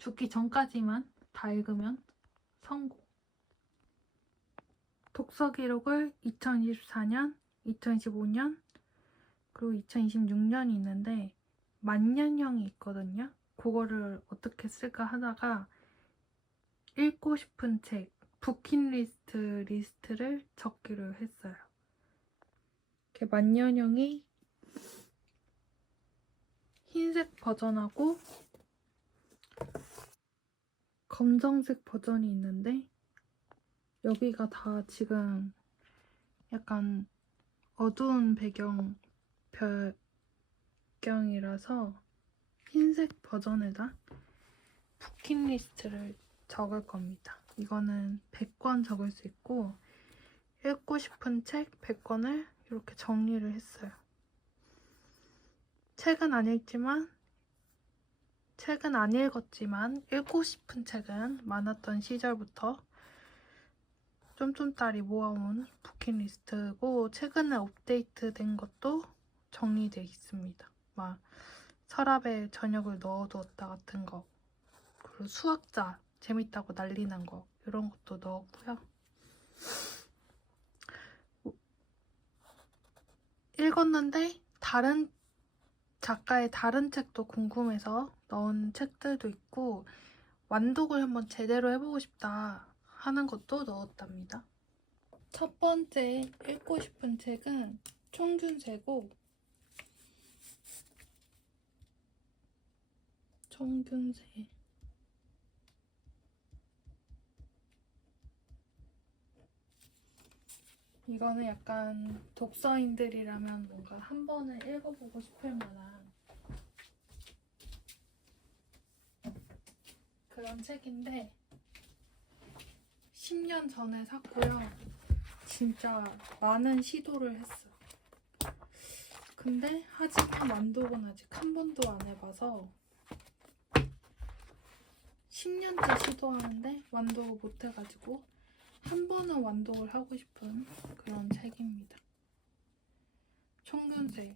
죽기 전까지만 다 읽으면 성공. 독서 기록을 2024년, 2025년, 그리고 2026년이 있는데 만년형이 있거든요. 그거를 어떻게 쓸까 하다가 읽고 싶은 책, 부킷리스트 리스트를 적기로 했어요. 이렇게 만년형이 흰색 버전하고 검정색 버전이 있는데 여기가 다 지금 약간 어두운 배경이라서 흰색 버전에다 부킷리스트를 적을 겁니다. 이거는 100권 적을 수 있고 읽고 싶은 책 100권을 이렇게 정리를 했어요. 책은 안 읽었지만 읽고 싶은 책은 많았던 시절부터 쫌쫌따리 모아온 부킷리스트고 최근에 업데이트된 것도 정리되어 있습니다. 막 서랍에 저녁을 넣어두었다 같은 거, 그리고 수학자 재밌다고 난리난 거 이런 것도 넣었고요. 읽었는데 다른 작가의 다른 책도 궁금해서 넣은 책들도 있고 완독을 한번 제대로 해보고 싶다 하는 것도 넣었답니다. 첫 번째 읽고 싶은 책은 총균세고 총균세 이거는 약간 독서인들이라면 뭔가 한 번은 읽어보고 싶을 만한 그런 책인데 10년 전에 샀고요. 진짜 많은 시도를 했어요. 근데 하지만 완독은 아직 한 번도 안 해봐서 10년째 시도하는데 완독을 못 해가지고 한 번은 완독을 하고 싶은 그런 책입니다. 총균세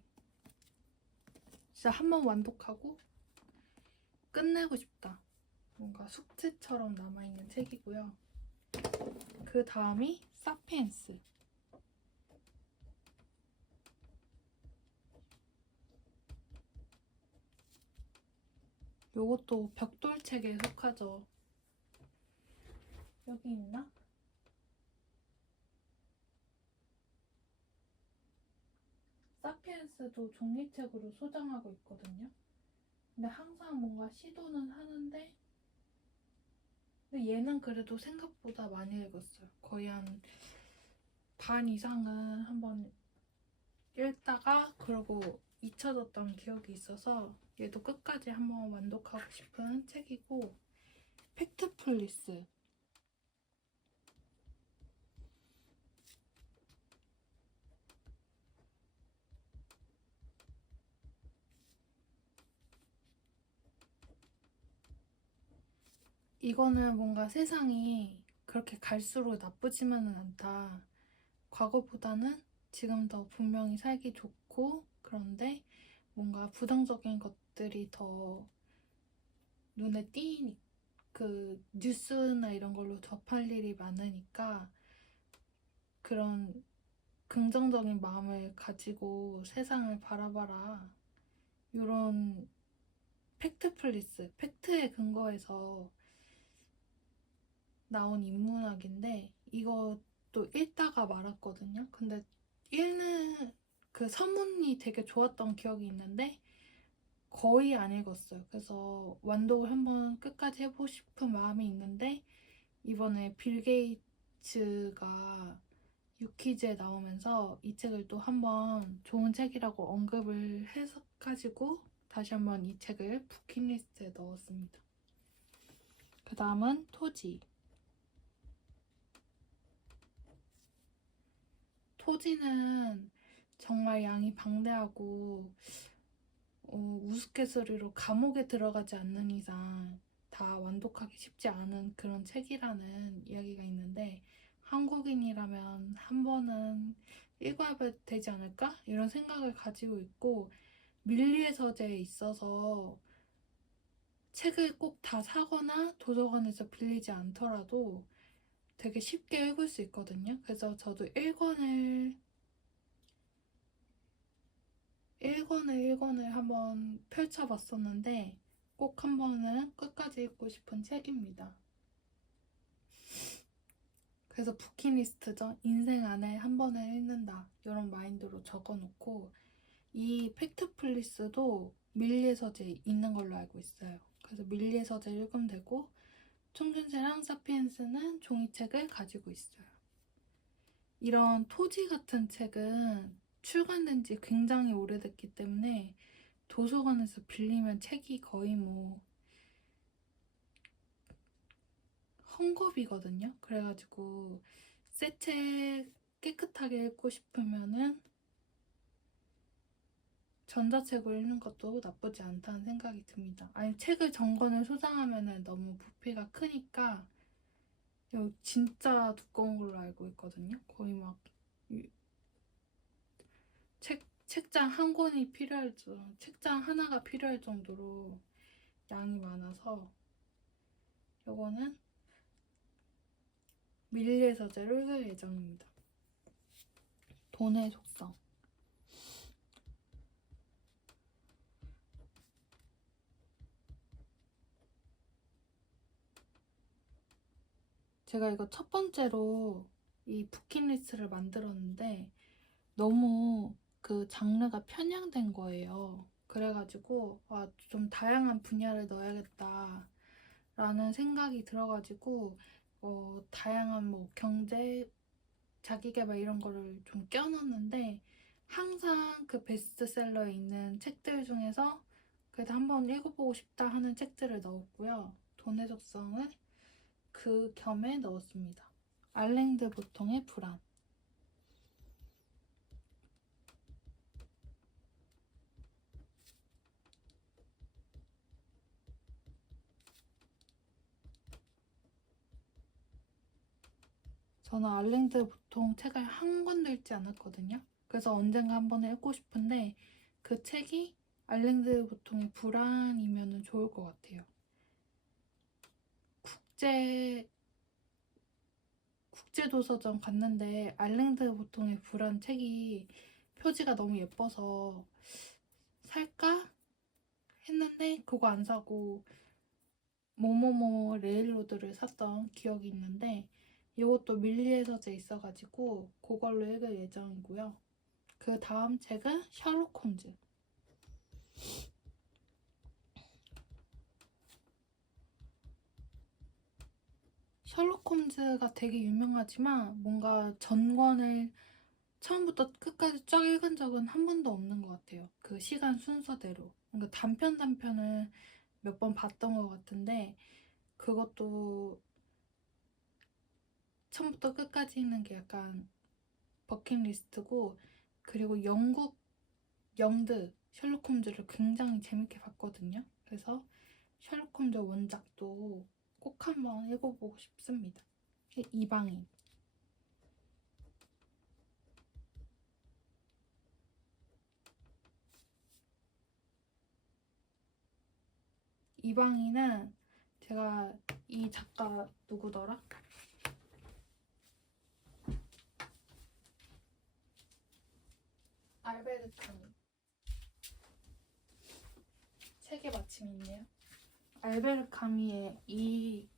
진짜 한 번 완독하고 끝내고 싶다. 뭔가 숙제처럼 남아있는 책이고요. 그 다음이 사피엔스. 요것도 벽돌책에 속하죠. 여기 있나? 사피엔스도 종이책으로 소장하고 있거든요. 근데 항상 뭔가 시도는 하는데 근데 얘는 그래도 생각보다 많이 읽었어요. 거의 한 반 이상은 한번 읽다가 그러고 잊혀졌던 기억이 있어서 얘도 끝까지 한번 완독하고 싶은 책이고 팩트플리스 이거는 뭔가 세상이 그렇게 갈수록 나쁘지만은 않다. 과거보다는 지금 더 분명히 살기 좋고 그런데 뭔가 부정적인 것들이 더 눈에 띄니 그 뉴스나 이런 걸로 접할 일이 많으니까 그런 긍정적인 마음을 가지고 세상을 바라봐라. 이런 팩트플리스, 팩트에 근거해서 나온 인문학인데 이것도 읽다가 말았거든요. 근데 읽는 그 서문이 되게 좋았던 기억이 있는데 거의 안 읽었어요. 그래서 완독을 한번 끝까지 해보고 싶은 마음이 있는데 이번에 빌 게이츠가 유퀴즈에 나오면서 이 책을 또 한번 좋은 책이라고 언급을 해가지고 다시 한번 이 책을 부킷리스트에 넣었습니다. 그 다음은 토지. 토지는 정말 양이 방대하고 우스갯소리로 감옥에 들어가지 않는 이상 다 완독하기 쉽지 않은 그런 책이라는 이야기가 있는데 한국인이라면 한 번은 읽어야 되지 않을까? 이런 생각을 가지고 있고 밀리의 서재에 있어서 책을 꼭 다 사거나 도서관에서 빌리지 않더라도 되게 쉽게 읽을 수 있거든요. 그래서 저도 1권을 한번 펼쳐봤었는데 꼭 한 번은 끝까지 읽고 싶은 책입니다. 그래서 부킷리스트죠. 인생 안에 한 번은 읽는다. 이런 마인드로 적어놓고 이 팩트플리스도 밀리의 서재 있는 걸로 알고 있어요. 그래서 밀리의 서재 읽으면 되고 총균세랑 사피엔스는 종이책을 가지고 있어요. 이런 토지 같은 책은 출간된 지 굉장히 오래됐기 때문에 도서관에서 빌리면 책이 거의 뭐 헝겊이거든요. 그래가지고 새 책 깨끗하게 읽고 싶으면은 전자책을 읽는 것도 나쁘지 않다는 생각이 듭니다. 아니 책을 전권을 소장하면은 너무 부피가 크니까 진짜 두꺼운 걸로 알고 있거든요. 거의 막 책장 한 권이 필요할 책장 하나가 필요할 정도로 양이 많아서 요거는 밀리의 서재로 읽을 예정입니다. 돈의 속성. 제가 이거 첫 번째로 이 부킷리스트를 만들었는데 너무 그 장르가 편향된 거예요. 그래가지고 좀 다양한 분야를 넣어야겠다 라는 생각이 들어가지고 다양한 뭐 경제, 자기계발 이런 거를 좀 껴넣었는데 항상 그 베스트셀러에 있는 책들 중에서 그래도 한번 읽어보고 싶다 하는 책들을 넣었고요. 돈의 속성을 그 겸에 넣었습니다. 알랭드 보통의 불안. 저는 알랭드 보통 책을 한 권도 읽지 않았거든요. 그래서 언젠가 한번 읽고 싶은데 그 책이 알랭드 보통의 불안이면 좋을 것 같아요. 국제도서점 갔는데 알랭드 보통의 불안 책이 표지가 너무 예뻐서 살까 했는데 그거 안 사고 뭐뭐뭐 레일로드를 샀던 기억이 있는데 이것도 밀리의 서재 있어가지고 그걸로 읽을 예정이고요. 그 다음 책은 셜록 홈즈. 셜록 홈즈가 되게 유명하지만 뭔가 전권을 처음부터 끝까지 쫙 읽은 적은 한 번도 없는 것 같아요. 그 시간 순서대로. 뭔가 단편을 몇 번 봤던 것 같은데 그것도 처음부터 끝까지 읽는 게 약간 버킷리스트고 그리고 영국 영드 셜록 홈즈를 굉장히 재밌게 봤거든요. 그래서 셜록 홈즈 원작도 꼭 한번 읽어보고 싶습니다. 이방인. 이방인은 제가 이 작가 누구더라? 알베르 카미. 책에 마침 있네요. 알베르 카미의 이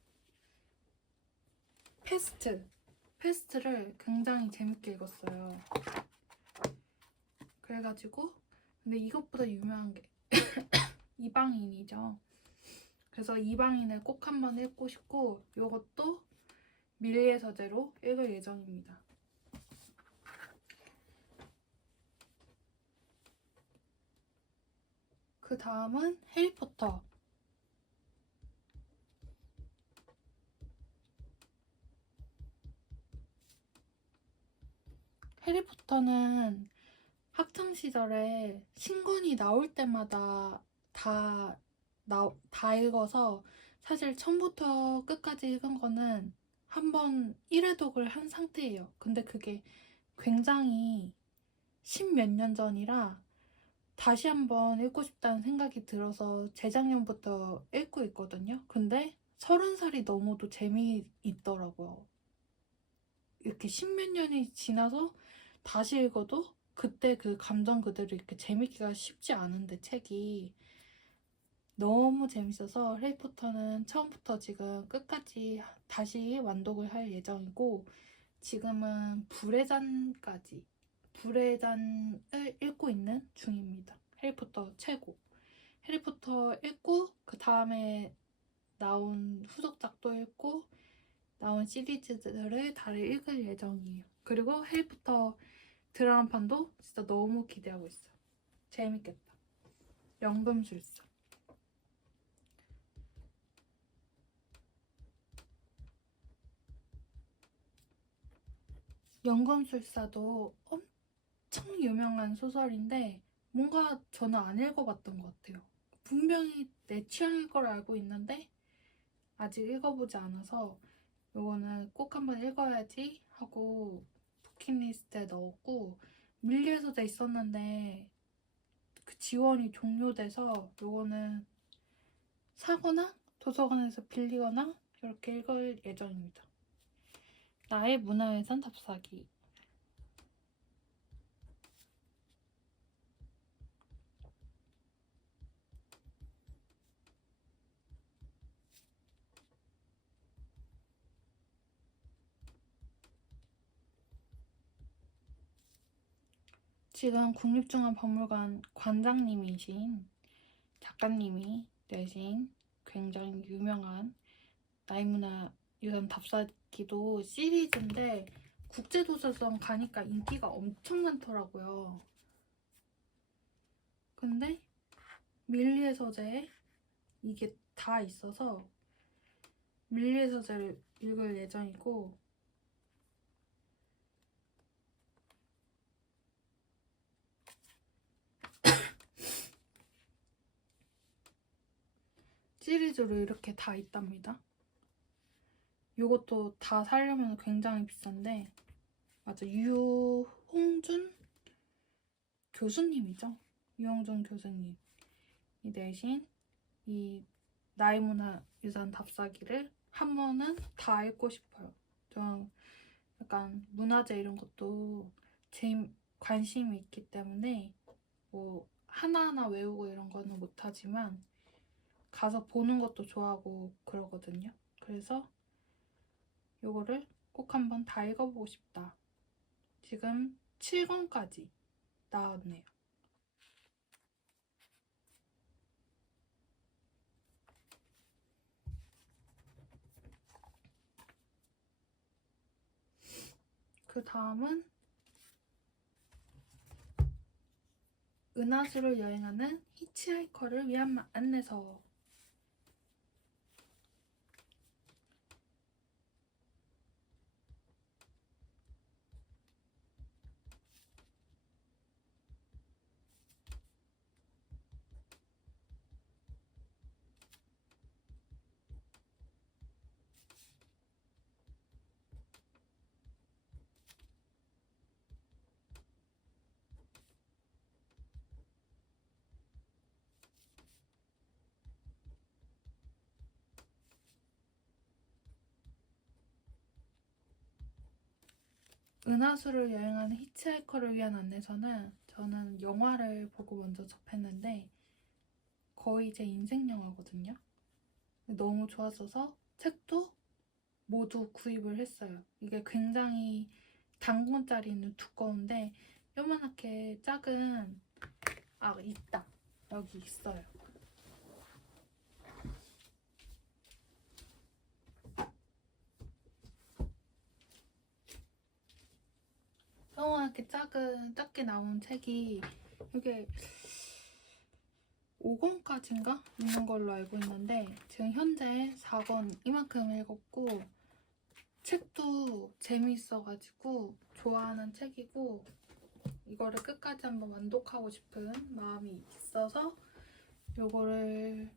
페스트를 굉장히 재밌게 읽었어요. 그래가지고 근데 이것보다 유명한 게 이방인이죠. 그래서 이방인을 꼭 한번 읽고 싶고 이것도 밀리의 서재로 읽을 예정입니다. 그 다음은 해리포터. 해리포터는 학창시절에 신권이 나올 때마다 다 읽어서 사실 처음부터 끝까지 읽은 거는 한 번 1회독을 한 상태예요. 근데 그게 굉장히 십몇 년 전이라 다시 한번 읽고 싶다는 생각이 들어서 재작년부터 읽고 있거든요. 근데 30살이 넘어도 재미있더라고요. 이렇게 십몇 년이 지나서 다시 읽어도 그때 그 감정 그대로 이렇게 재밌기가 쉽지 않은데 책이 너무 재밌어서 해리포터는 처음부터 지금 끝까지 다시 완독을 할 예정이고, 지금은 불의 잔을 읽고 있는 중입니다. 해리포터 최고. 해리포터 읽고 그 다음에 나온 후속작도 읽고 나온 시리즈들을 다 읽을 예정이에요. 그리고 해리포터 드라마판도 진짜 너무 기대하고 있어요. 재밌겠다. 연금술사. 연금술사도 엄청 유명한 소설인데 뭔가 저는 안 읽어봤던 것 같아요. 분명히 내 취향일 걸 알고 있는데 아직 읽어보지 않아서 요거는 꼭 한번 읽어야지 하고 버킷리스트에 넣었고, 밀리에서 돼 있었는데 그 지원이 종료돼서 요거는 사거나 도서관에서 빌리거나 이렇게 읽을 예정입니다. 나의 문화유산 답사기. 지금 국립중앙박물관 관장님이신 작가님이 내신 굉장히 유명한 나의 문화유산 답사기도 시리즈인데 국제도서관 가니까 인기가 엄청 많더라고요. 근데 밀리의 서재에 이게 다 있어서 밀리의 서재를 읽을 예정이고, 시리즈로 이렇게 다 있답니다. 이것도 다 사려면 굉장히 비싼데, 맞아, 유홍준 교수님이죠. 유홍준 교수님이 내신 이 나의 문화유산 답사기를 한 번은 다 읽고 싶어요. 좀 약간 문화재 이런 것도 관심이 있기 때문에 뭐 하나하나 외우고 이런 거는 못하지만 가서 보는 것도 좋아하고 그러거든요. 그래서 요거를 꼭 한번 다 읽어보고 싶다. 지금 7권까지 나왔네요. 그 다음은 은하수를 여행하는 히치하이커를 위한 안내서. 은하수를 여행하는 히치하이커를 위한 안내서는 저는 영화를 보고 먼저 접했는데 거의 제 인생 영화거든요. 너무 좋았어서 책도 모두 구입을 했어요. 이게 굉장히 단권짜리는 두꺼운데 요만하게 작은, 있다. 여기 있어요. 요만하게 작게 나온 책이 이게 5권까지인가 있는 걸로 알고 있는데 지금 현재 4권 이만큼 읽었고, 책도 재미있어가지고 좋아하는 책이고 이거를 끝까지 한번 완독하고 싶은 마음이 있어서 요거를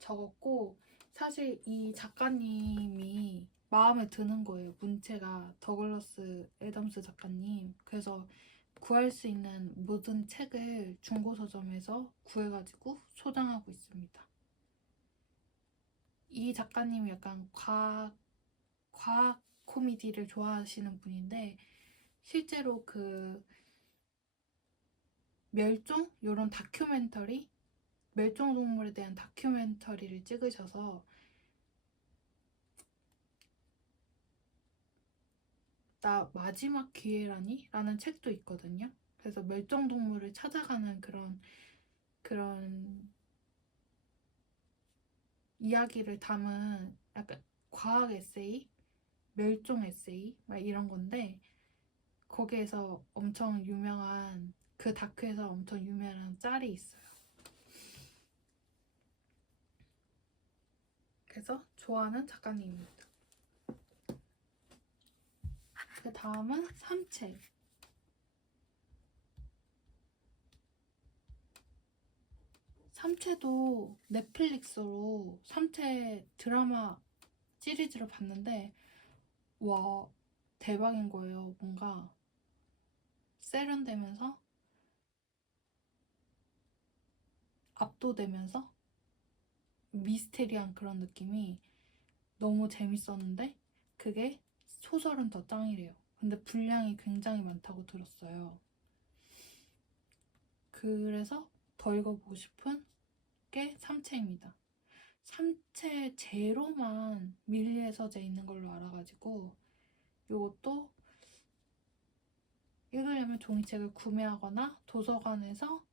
적었고, 사실 이 작가님이 마음에 드는 거예요. 문체가 더글러스 애덤스 작가님. 그래서 구할 수 있는 모든 책을 중고서점에서 구해가지고 소장하고 있습니다. 이 작가님이 약간 과학 코미디를 좋아하시는 분인데 실제로 그 멸종? 이런 다큐멘터리? 멸종동물에 대한 다큐멘터리를 찍으셔서 나 마지막 기회라니? 라는 책도 있거든요. 그래서 멸종동물을 찾아가는 그런 이야기를 담은 약간 과학 에세이? 멸종 에세이? 막 이런 건데 거기에서 엄청 유명한 그 다큐에서 엄청 유명한 짤이 있어요. 그래서 좋아하는 작가님입니다. 그 다음은 삼체. 삼체도 넷플릭스로 삼체 드라마 시리즈를 봤는데 와 대박인 거예요. 뭔가 세련되면서 압도되면서 미스테리한 그런 느낌이 너무 재밌었는데 그게 소설은 더 짱이래요. 근데 분량이 굉장히 많다고 들었어요. 그래서 더 읽어보고 싶은 게 삼체입니다. 삼체 제로만 밀리의 서재 있는 걸로 알아가지고 이것도 읽으려면 종이책을 구매하거나 도서관에서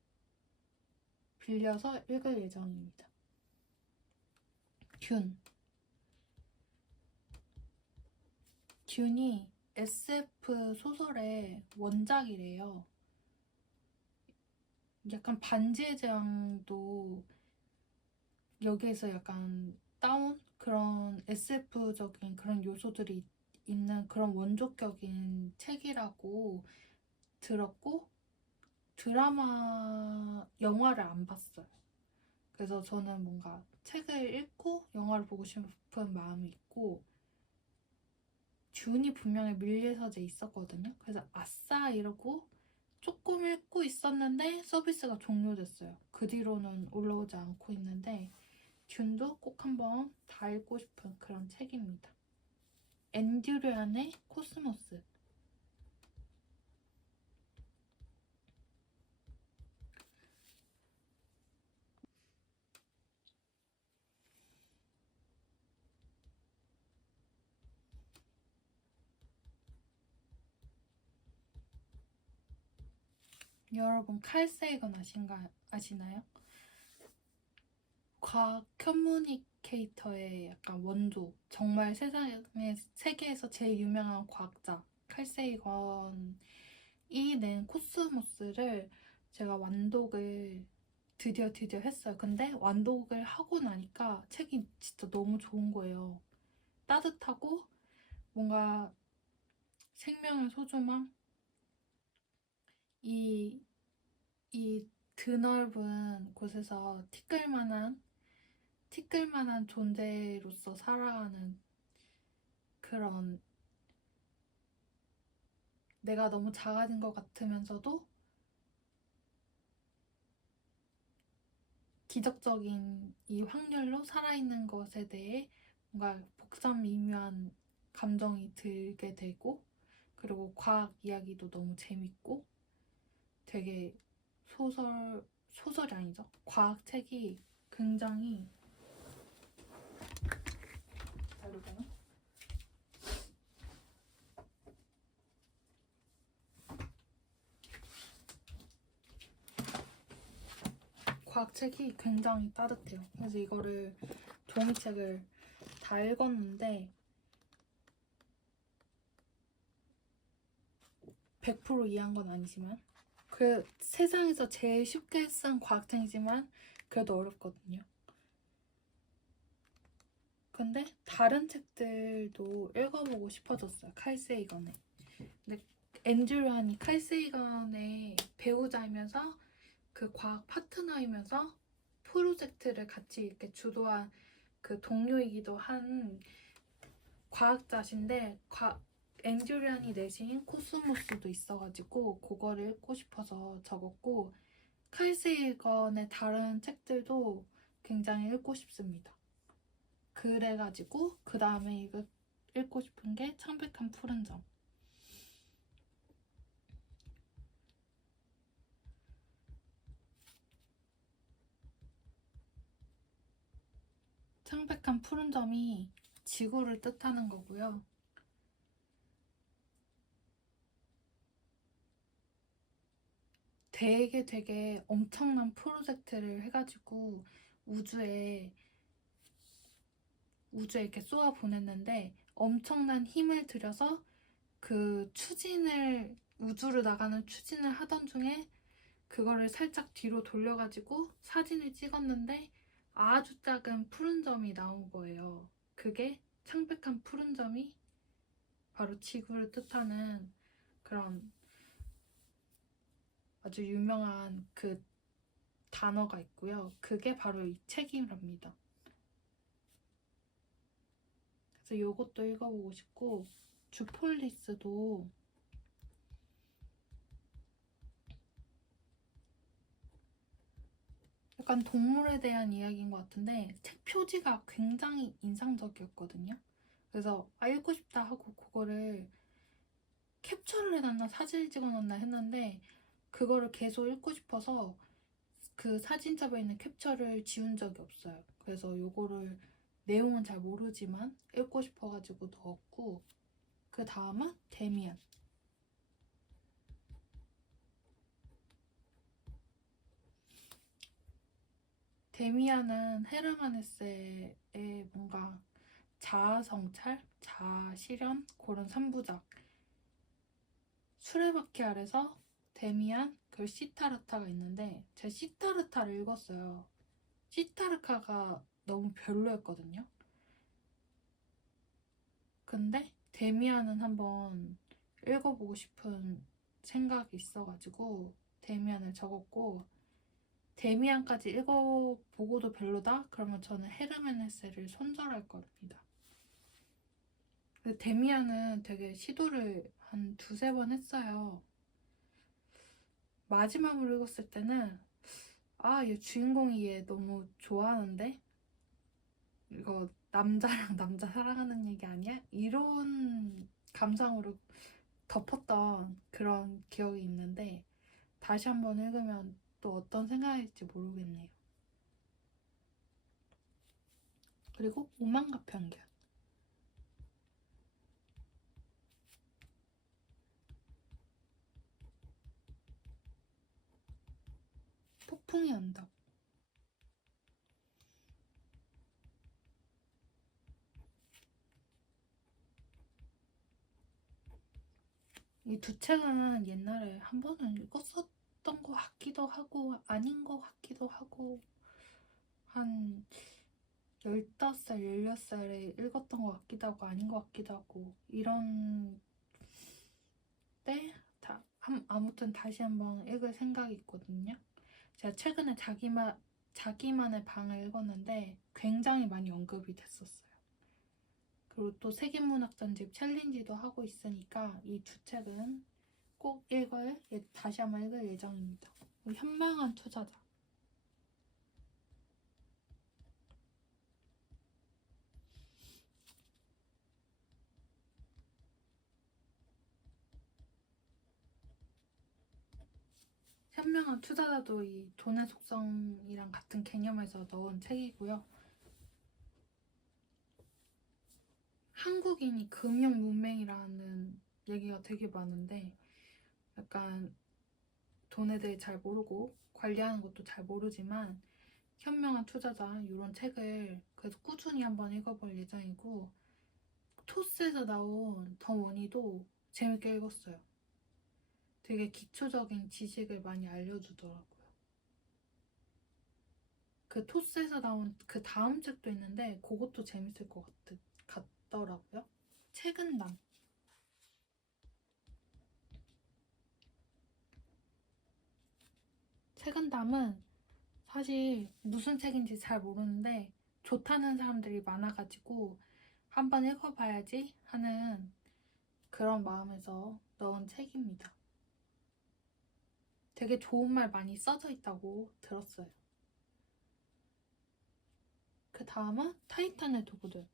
빌려서 읽을 예정입니다. 듄이 SF 소설의 원작이래요. 약간 반지의 제왕도 여기에서 약간 따온 그런 SF적인 그런 요소들이 있는 그런 원조격인 책이라고 들었고 드라마 영화를 안 봤어요. 그래서 저는 뭔가 책을 읽고 영화를 보고 싶은 마음이 있고 듄이 분명히 밀리의 서재 있었거든요. 그래서 아싸 이러고 조금 읽고 있었는데 서비스가 종료됐어요. 그 뒤로는 올라오지 않고 있는데 듄도 꼭 한번 다 읽고 싶은 그런 책입니다. 앤듀르안의 코스모스. 여러분 칼 세이건 아시나요? 과학 커뮤니케이터의 약간 원조, 정말 세계에서 제일 유명한 과학자 칼 세이건이 낸 코스모스를 제가 완독을 드디어 했어요. 근데 완독을 하고 나니까 책이 진짜 너무 좋은 거예요. 따뜻하고 뭔가 생명의 소중함, 이 드넓은 곳에서 티끌만한 존재로서 살아가는 그런 내가 너무 작아진 것 같으면서도 기적적인 이 확률로 살아있는 것에 대해 뭔가 복잡미묘한 감정이 들게 되고 그리고 과학 이야기도 너무 재밌고 되게 소설이 아니죠. 과학책이 굉장히 다르구나. 과학책이 굉장히 따뜻해요. 그래서 이거를 종이책을 다 읽었는데 100% 이해한 건 아니지만 그 세상에서 제일 쉽게 쓴 과학책이지만 그래도 어렵거든요. 근데 다른 책들도 읽어보고 싶어졌어요. 칼 세이건의. 근데 앤드류안이 칼 세이건의 배우자이면서 그 과학 파트너이면서 프로젝트를 같이 이렇게 주도한 그 동료이기도 한 과학자신데 엔듀리안이 내신 코스모스도 있어가지고 그거를 읽고 싶어서 적었고, 칼 세이건의 다른 책들도 굉장히 읽고 싶습니다. 그래가지고 그 다음에 읽고 싶은 게 창백한 푸른 점. 창백한 푸른 점이 지구를 뜻하는 거고요. 되게 엄청난 프로젝트를 해가지고 우주에 이렇게 쏘아 보냈는데, 엄청난 힘을 들여서 그 우주로 나가는 추진을 하던 중에 그거를 살짝 뒤로 돌려가지고 사진을 찍었는데 아주 작은 푸른 점이 나온 거예요. 그게 창백한 푸른 점이 바로 지구를 뜻하는 그런 아주 유명한 그 단어가 있고요. 그게 바로 이 책이랍니다. 그래서 요것도 읽어보고 싶고, 주폴리스도 약간 동물에 대한 이야기인 것 같은데 책 표지가 굉장히 인상적이었거든요. 그래서 읽고 싶다 하고 그거를 캡처를 해놨나 사진을 찍어놨나 했는데, 그거를 계속 읽고 싶어서 그 사진 잡아 있는 캡처를 지운 적이 없어요. 그래서 요거를 내용은 잘 모르지만 읽고 싶어가지고 넣었고, 그 다음은 데미안. 데미안은 헤르만 헤세의 뭔가 자아성찰, 자아실현 그런 3부작. 수레바퀴 아래서 데미안, 그리고 시타르타가 있는데 제가 시타르타를 읽었어요. 시타르카가 너무 별로였거든요. 근데 데미안은 한번 읽어보고 싶은 생각이 있어가지고 데미안을 적었고, 데미안까지 읽어보고도 별로다? 그러면 저는 헤르멘 헤세를 손절할 겁니다. 데미안은 되게 시도를 한 두세 번 했어요. 마지막으로 읽었을 때는 얘 주인공이 얘 너무 좋아하는데? 이거 남자랑 남자 사랑하는 얘기 아니야? 이런 감상으로 덮었던 그런 기억이 있는데, 다시 한번 읽으면 또 어떤 생각일지 모르겠네요. 그리고 오만과 편견. 폭풍의 언덕. 이 두 책은 옛날에 한 번은 읽었었던 것 같기도 하고 아닌 것 같기도 하고, 한 15살, 16살에 읽었던 것 같기도 하고 아닌 것 같기도 하고, 이런 때 아무튼 다시 한번 읽을 생각이 있거든요. 제가 최근에 자기만의 방을 읽었는데 굉장히 많이 언급이 됐었어요. 그리고 또 세계문학 전집 챌린지도 하고 있으니까 이 두 책은 꼭 다시 한번 읽을 예정입니다. 현명한 투자자. 현명한 투자자도 이 돈의 속성이랑 같은 개념에서 넣은 책이고요. 한국인이 금융 문맹이라는 얘기가 되게 많은데, 약간 돈에 대해 잘 모르고 관리하는 것도 잘 모르지만 현명한 투자자 이런 책을 그래서 꾸준히 한번 읽어볼 예정이고, 토스에서 나온 더 머니도 재밌게 읽었어요. 되게 기초적인 지식을 많이 알려주더라고요. 그 토스에서 나온 그 다음 책도 있는데 그것도 재밌을 것 같더라고요. 책은 남. 책은 남은 사실 무슨 책인지 잘 모르는데 좋다는 사람들이 많아가지고 한번 읽어봐야지 하는 그런 마음에서 넣은 책입니다. 되게 좋은 말 많이 써져 있다고 들었어요. 그 다음은 타이탄의 도구들.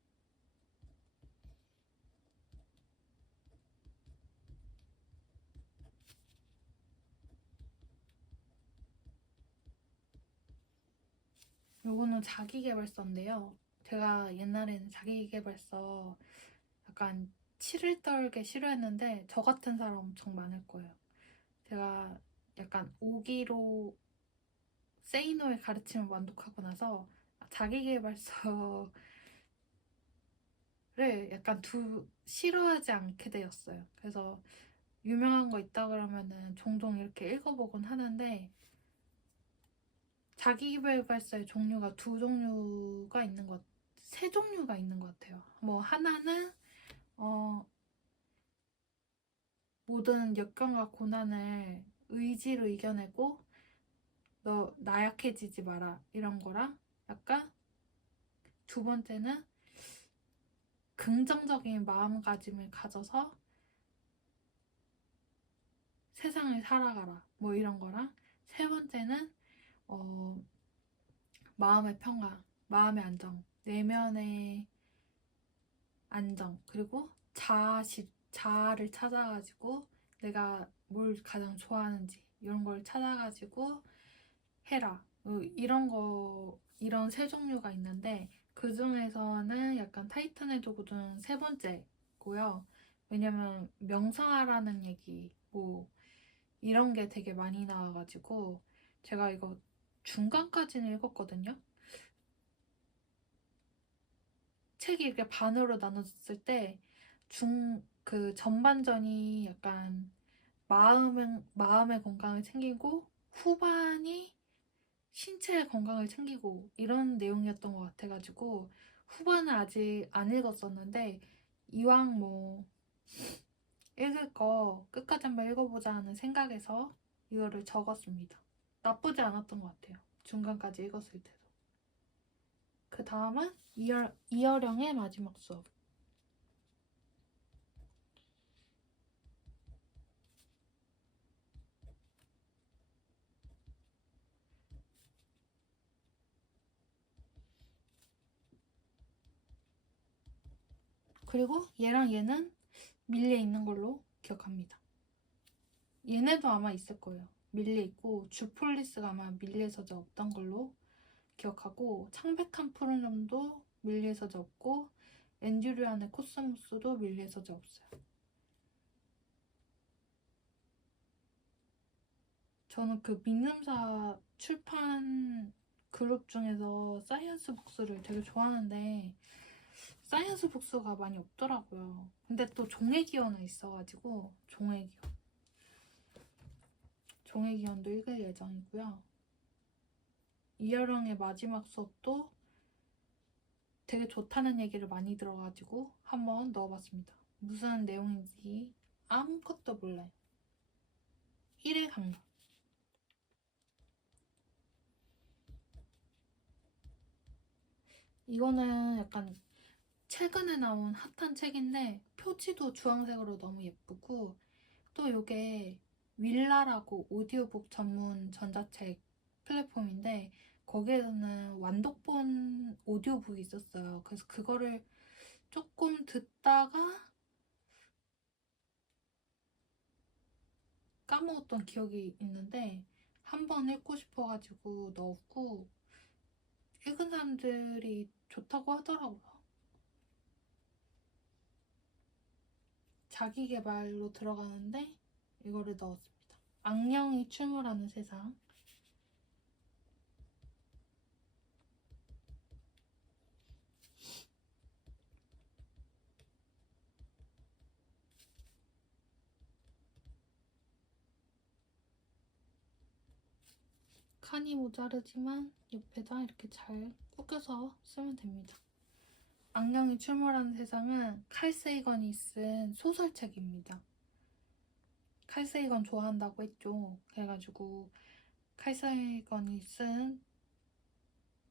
요거는 자기계발서인데요. 제가 옛날에는 자기계발서 약간 치를 떨게 싫어했는데 저 같은 사람 엄청 많을 거예요. 제가 약간 오기로 세이노의 가르침을 완독하고 나서 자기계발서를 약간 싫어하지 않게 되었어요. 그래서 유명한 거 있다 그러면은 종종 이렇게 읽어보곤 하는데 자기계발서의 종류가 세 종류가 있는 것 같아요. 뭐 하나는 모든 역경과 고난을 의지로 이겨내고 너 나약해지지 마라 이런 거랑 약간 두 번째는 긍정적인 마음가짐을 가져서 세상을 살아가라 뭐 이런 거랑 세 번째는 어, 마음의 평화, 마음의 안정, 내면의 안정 그리고 자아를 찾아가지고 내가 뭘 가장 좋아하는지 이런 걸 찾아가지고 해라 이런 세 종류가 있는데 그 중에서는 약간 타이탄의 도구는 세 번째고요. 왜냐면 명상하라는 얘기 뭐 이런 게 되게 많이 나와가지고 제가 이거 중간까지는 읽었거든요. 책이 이렇게 반으로 나눠졌을 때 그 전반전이 약간 마음의 건강을 챙기고 후반이 신체의 건강을 챙기고 이런 내용이었던 것 같아가지고 후반은 아직 안 읽었었는데 이왕 뭐 읽을 거 끝까지 한번 읽어보자 하는 생각에서 이거를 적었습니다. 나쁘지 않았던 것 같아요. 중간까지 읽었을 때도. 그 다음은 이어령의 마지막 수업. 그리고 얘랑 얘는 밀리에 있는 걸로 기억합니다. 얘네도 아마 있을 거예요. 밀리에 있고 주폴리스가 아마 밀리에 서재 없던 걸로 기억하고 창백한 푸른 점도 밀리에 서재 없고 엔듀리안의 코스모스도 밀리에 서재 없어요. 저는 그 민음사 출판 그룹 중에서 사이언스 북스를 되게 좋아하는데 사이언스 북스가 많이 없더라고요. 근데 또 종회기원은 있어가지고 종회기원도 읽을 예정이고요. 이여령의 마지막 수업도 되게 좋다는 얘기를 많이 들어가지고 한번 넣어봤습니다. 무슨 내용인지 아무것도 몰라요. 1회 강좌. 이거는 약간 최근에 나온 핫한 책인데 표지도 주황색으로 너무 예쁘고 또 이게 윌라라고 오디오북 전문 전자책 플랫폼인데 거기에서는 완독본 오디오북이 있었어요. 그래서 그거를 조금 듣다가 까먹었던 기억이 있는데 한 번 읽고 싶어가지고 넣었고 읽은 사람들이 좋다고 하더라고요. 자기계발로 들어가는데 이거를 넣었습니다. 악령이 출몰하는 세상. 칸이 모자르지만 옆에다 이렇게 잘 꾸겨서 쓰면 됩니다. 악령이 출몰하는 세상은 칼 세이건이 쓴 소설책입니다. 칼 세이건 좋아한다고 했죠. 그래가지고 칼 세이건이 쓴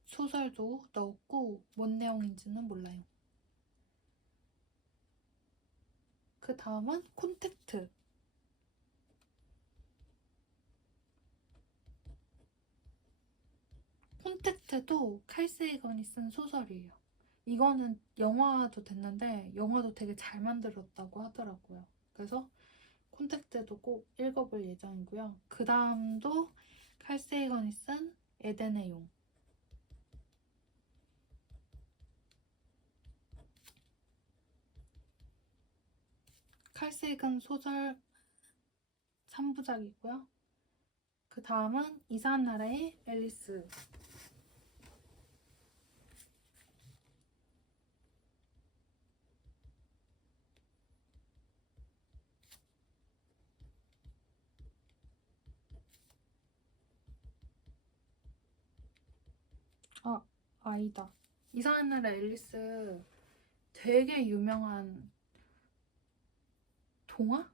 소설도 넣었고 뭔 내용인지는 몰라요. 그 다음은 콘택트. 콘택트도 칼 세이건이 쓴 소설이에요. 이거는 영화도 됐는데 영화도 되게 잘 만들었다고 하더라고요. 그래서 콘택트도 꼭 읽어볼 예정이고요. 그 다음도 칼 세이건이 쓴 에덴의 용. 칼 세이건 소설 3부작이고요. 그 다음은 이상한 나라의 앨리스. 아, 아니다. 이상한 나라 앨리스 되게 유명한 동화?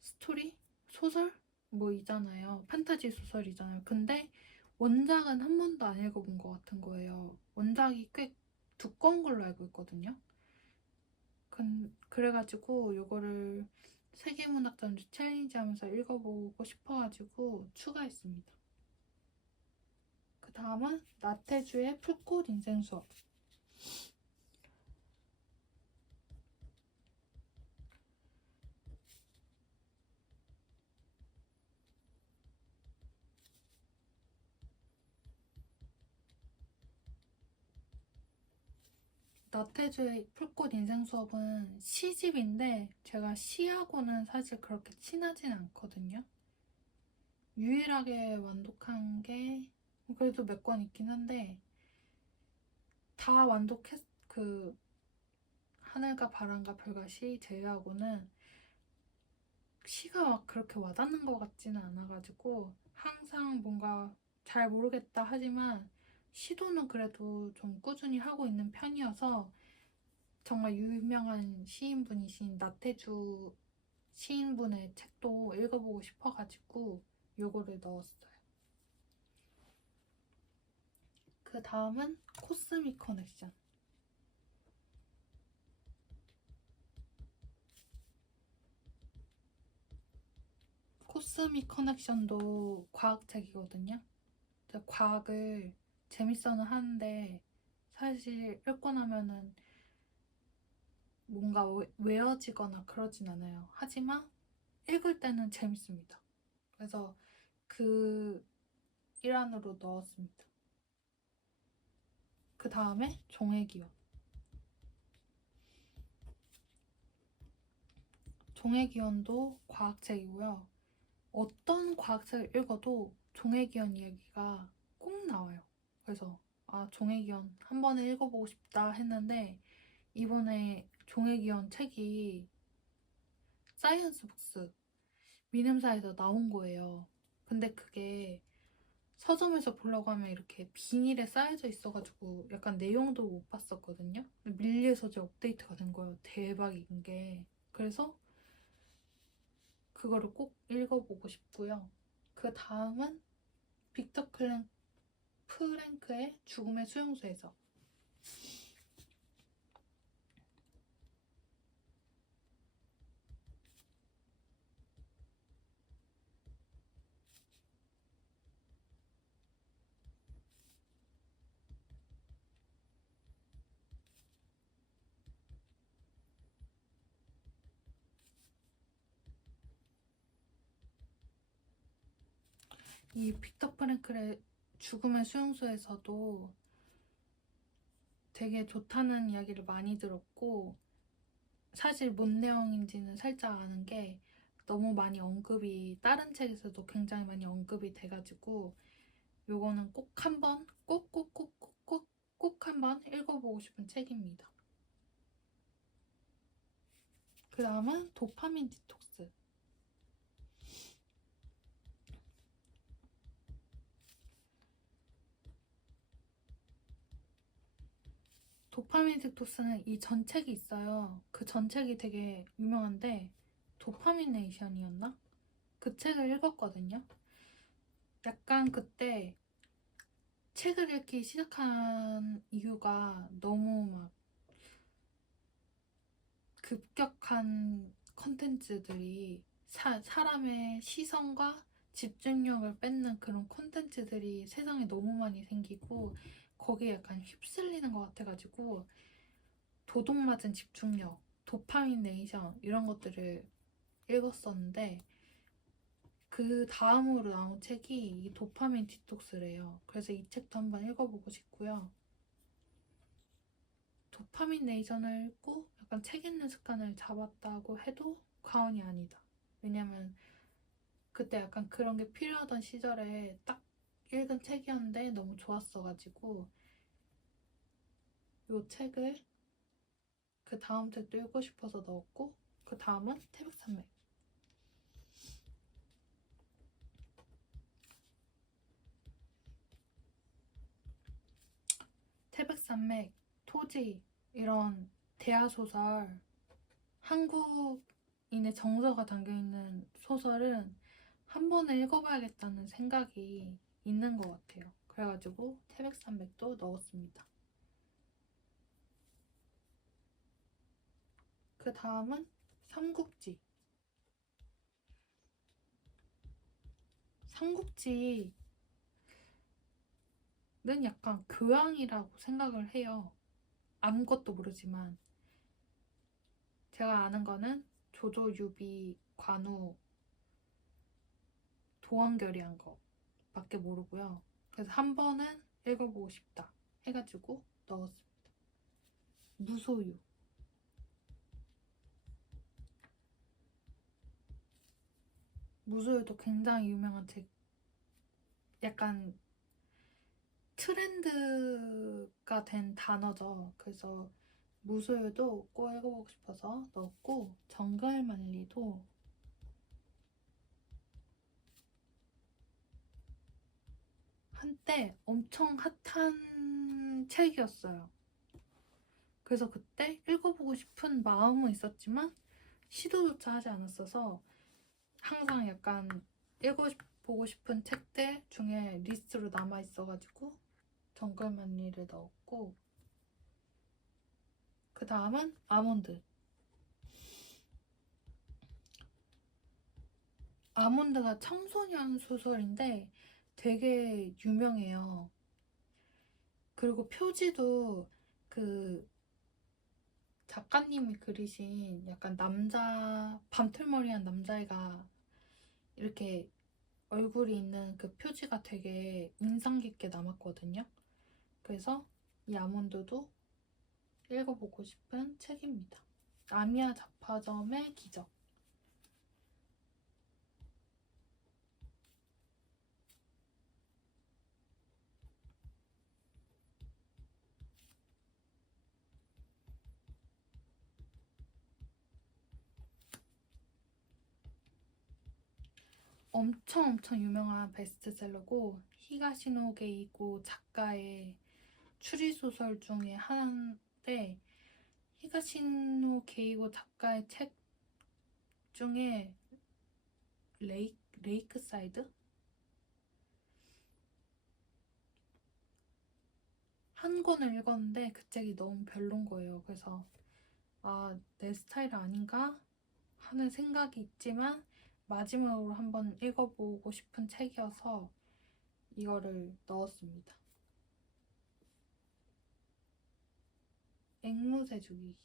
스토리? 소설? 뭐 이잖아요. 판타지 소설이잖아요. 근데 원작은 한 번도 안 읽어본 것 같은 거예요. 원작이 꽤 두꺼운 걸로 알고 있거든요. 그래가지고 이거를 세계문학전주 챌린지 하면서 읽어보고 싶어가지고 추가했습니다. 그 다음은 나태주의 풀꽃 인생 수업. 나태주의 풀꽃 인생 수업은 시집인데 제가 시하고는 사실 그렇게 친하진 않거든요. 유일하게 완독한 게 그래도 몇 권 있긴 한데 다 그 하늘과 바람과 별과 시 제외하고는 시가 막 그렇게 와닿는 것 같지는 않아가지고 항상 뭔가 잘 모르겠다 하지만 시도는 그래도 좀 꾸준히 하고 있는 편이어서 정말 유명한 시인분이신 나태주 시인분의 책도 읽어보고 싶어가지고 요거를 넣었어요. 그 다음은 코스믹 커넥션. 코스믹 커넥션도 과학책이거든요. 과학을 재밌어는 하는데 사실 읽고 나면은 뭔가 외워지거나 그러진 않아요. 하지만 읽을 때는 재밌습니다. 그래서 그 일환으로 넣었습니다. 그 다음에 종의기원. 종의기원도 과학책이고요. 어떤 과학책을 읽어도 종의기원 이야기가 꼭 나와요. 그래서 종의기원 한 번에 읽어보고 싶다 했는데 이번에 종의기원 책이 사이언스 북스 미음사에서 나온 거예요. 근데 그게 서점에서 보려고 하면 이렇게 비닐에 쌓여져 있어가지고 약간 내용도 못 봤었거든요. 밀리에서 이제 업데이트가 된 거예요. 대박인 게. 그래서 그거를 꼭 읽어보고 싶고요. 그 다음은 빅터 프랭크의 죽음의 수용소에서. 이 빅터 프랭클의 죽음의 수용소에서도 되게 좋다는 이야기를 많이 들었고 사실 뭔 내용인지는 살짝 아는 게 너무 많이 언급이 다른 책에서도 굉장히 많이 언급이 돼가지고 요거는 꼭 한번 꼭 한번 읽어보고 싶은 책입니다. 그 다음은 도파민 디톡스. 도파민 디톡스는 이 전책이 있어요. 그 전책이 되게 유명한데 도파미네이션이었나? 그 책을 읽었거든요. 약간 그때 책을 읽기 시작한 이유가 너무 막 급격한 컨텐츠들이 사람의 시선과 집중력을 뺏는 그런 콘텐츠들이 세상에 너무 많이 생기고 거기에 약간 휩쓸리는 것 같아가지고 도둑맞은 집중력, 도파민 네이션 이런 것들을 읽었었는데 그 다음으로 나온 책이 이 도파민 디톡스래요. 그래서 이 책도 한번 읽어보고 싶고요. 도파민 네이션을 읽고 약간 책 읽는 습관을 잡았다고 해도 과언이 아니다. 왜냐면 그때 약간 그런 게 필요하던 시절에 딱 읽은 책이었는데 너무 좋았어가지고 이 책을 그 다음 책도 읽고 싶어서 넣었고 그 다음은 태백산맥. 태백산맥, 토지 이런 대하소설 한국인의 정서가 담겨있는 소설은 한 번에 읽어봐야겠다는 생각이 있는 것 같아요. 그래가지고 태백산맥도 넣었습니다. 그 다음은 삼국지. 삼국지는 약간 교양이라고 생각을 해요. 아무것도 모르지만 제가 아는 거는 조조, 유비, 관우, 도원결의한 거밖에 모르고요. 그래서 한 번은 읽어보고 싶다 해가지고 넣었습니다. 무소유. 무소유도 굉장히 유명한 책. 약간 트렌드가 된 단어죠. 그래서 무소유도 꼭 읽어보고 싶어서 넣었고 정글만리도 한때 엄청 핫한 책이었어요. 그래서 그때 읽어보고 싶은 마음은 있었지만 시도조차 하지 않았어서 항상 약간 읽어보고 싶은 책들 중에 리스트로 남아있어가지고 정글만리를 넣었고 그 다음은 아몬드. 아몬드가 청소년 소설인데 되게 유명해요. 그리고 표지도 그 작가님이 그리신 약간 밤틀머리한 남자애가 이렇게 얼굴이 있는 그 표지가 되게 인상 깊게 남았거든요. 그래서 이 아몬드도 읽어보고 싶은 책입니다. 나미야 잡화점의 기적. 엄청 유명한 베스트셀러고 히가시노 게이고 작가의 추리소설 중에 하나인데 히가시노 게이고 작가의 책 중에 레이크사이드? 한 권을 읽었는데 그 책이 너무 별론 거예요. 그래서 내 스타일 아닌가 하는 생각이 있지만 마지막으로 한번 읽어보고 싶은 책이어서 이거를 넣었습니다. 앵무새 죽이기.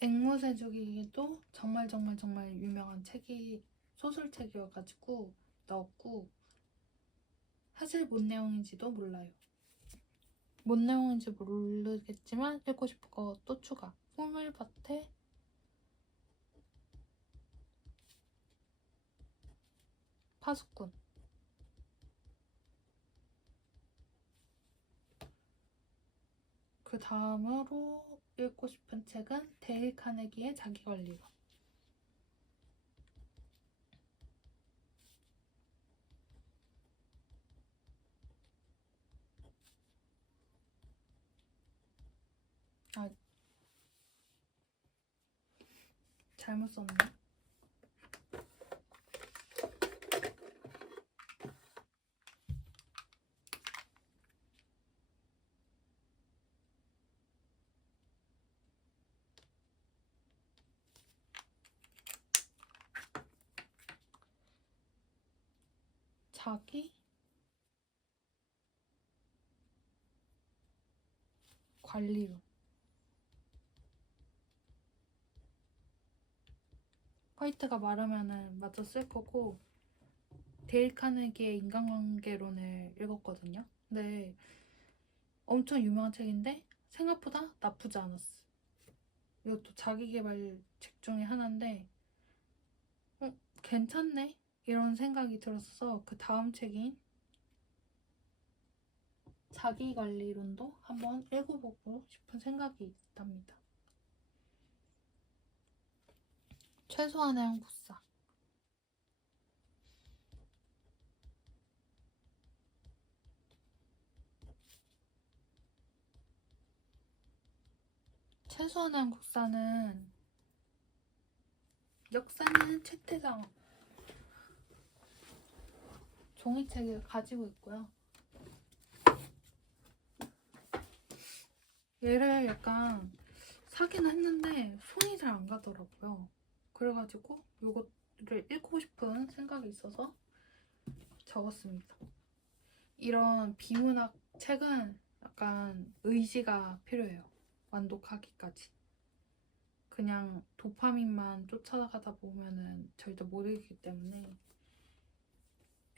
앵무새 죽이기도 정말 유명한 책이 소설책이어가지고 넣었고 사실 뭔 내용인지도 몰라요. 뭔 내용인지 모르겠지만 읽고 싶은 거 또 추가. 풀물밭에 파수꾼. 그 다음으로 읽고 싶은 책은 데일 카네기의 자기관리론. 잘못 썼네. 자기 관리론. 화이트가 말하면은 맞아 쓸 거고, 데일 카네기의 인간관계론을 읽었거든요. 근데 엄청 유명한 책인데 생각보다 나쁘지 않았어. 이것도 자기계발 책 중에 하나인데 괜찮네? 이런 생각이 들었어서 그 다음 책인 자기관리론도 한번 읽어보고 싶은 생각이 있답니다. 최소한의 한국사. 최소한의 한국사는 역사는 책대장 종이책을 가지고 있고요. 얘를 약간 사긴 했는데 손이 잘 안 가더라고요. 그래가지고 이거를 읽고 싶은 생각이 있어서 적었습니다. 이런 비문학 책은 약간 의지가 필요해요. 완독하기까지. 그냥 도파민만 쫓아가다 보면은 절대 못 읽기 때문에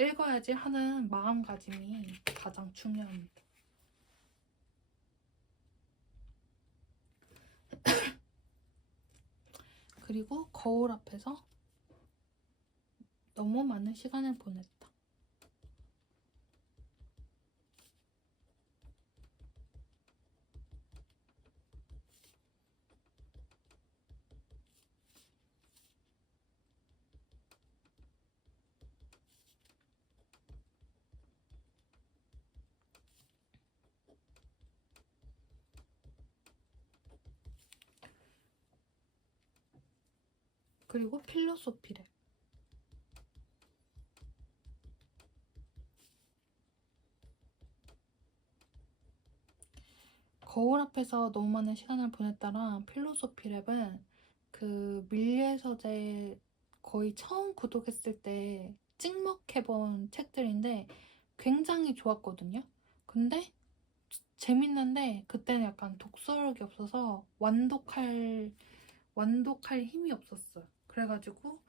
읽어야지 하는 마음가짐이 가장 중요합니다. 그리고 거울 앞에서 너무 많은 시간을 보냈다. 그리고 필로소피래. 거울 앞에서 너무 많은 시간을 보냈다랑 필로소피 랩은 그 밀리의 서재 거의 처음 구독했을 때 찍먹해본 책들인데 굉장히 좋았거든요. 근데 재밌는데 그때는 약간 독서력이 없어서 완독할 힘이 없었어요. 그래가지고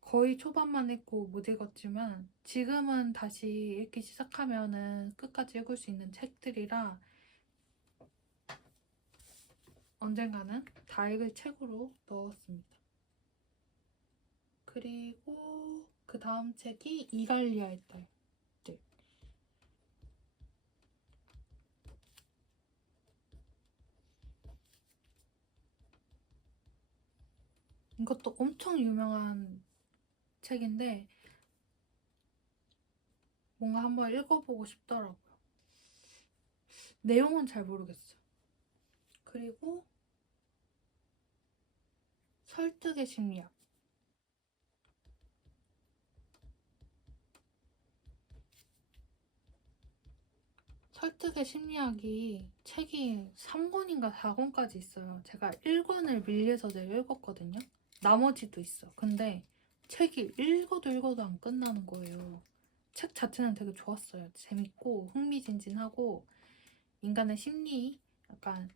거의 초반만 읽고 못 읽었지만 지금은 다시 읽기 시작하면은 끝까지 읽을 수 있는 책들이라 언젠가는 다 읽을 책으로 넣었습니다. 그리고 그 다음 책이 이갈리아의 딸들. 이것도 엄청 유명한 책인데 뭔가 한번 읽어보고 싶더라고요. 내용은 잘 모르겠어요. 그리고 설득의 심리학. 설득의 심리학이 책이 3권인가 4권까지 있어요. 제가 1권을 밀리서재를 읽었거든요. 나머지도 있어. 근데 책이 읽어도 안 끝나는 거예요. 책 자체는 되게 좋았어요. 재밌고 흥미진진하고 인간의 심리, 약간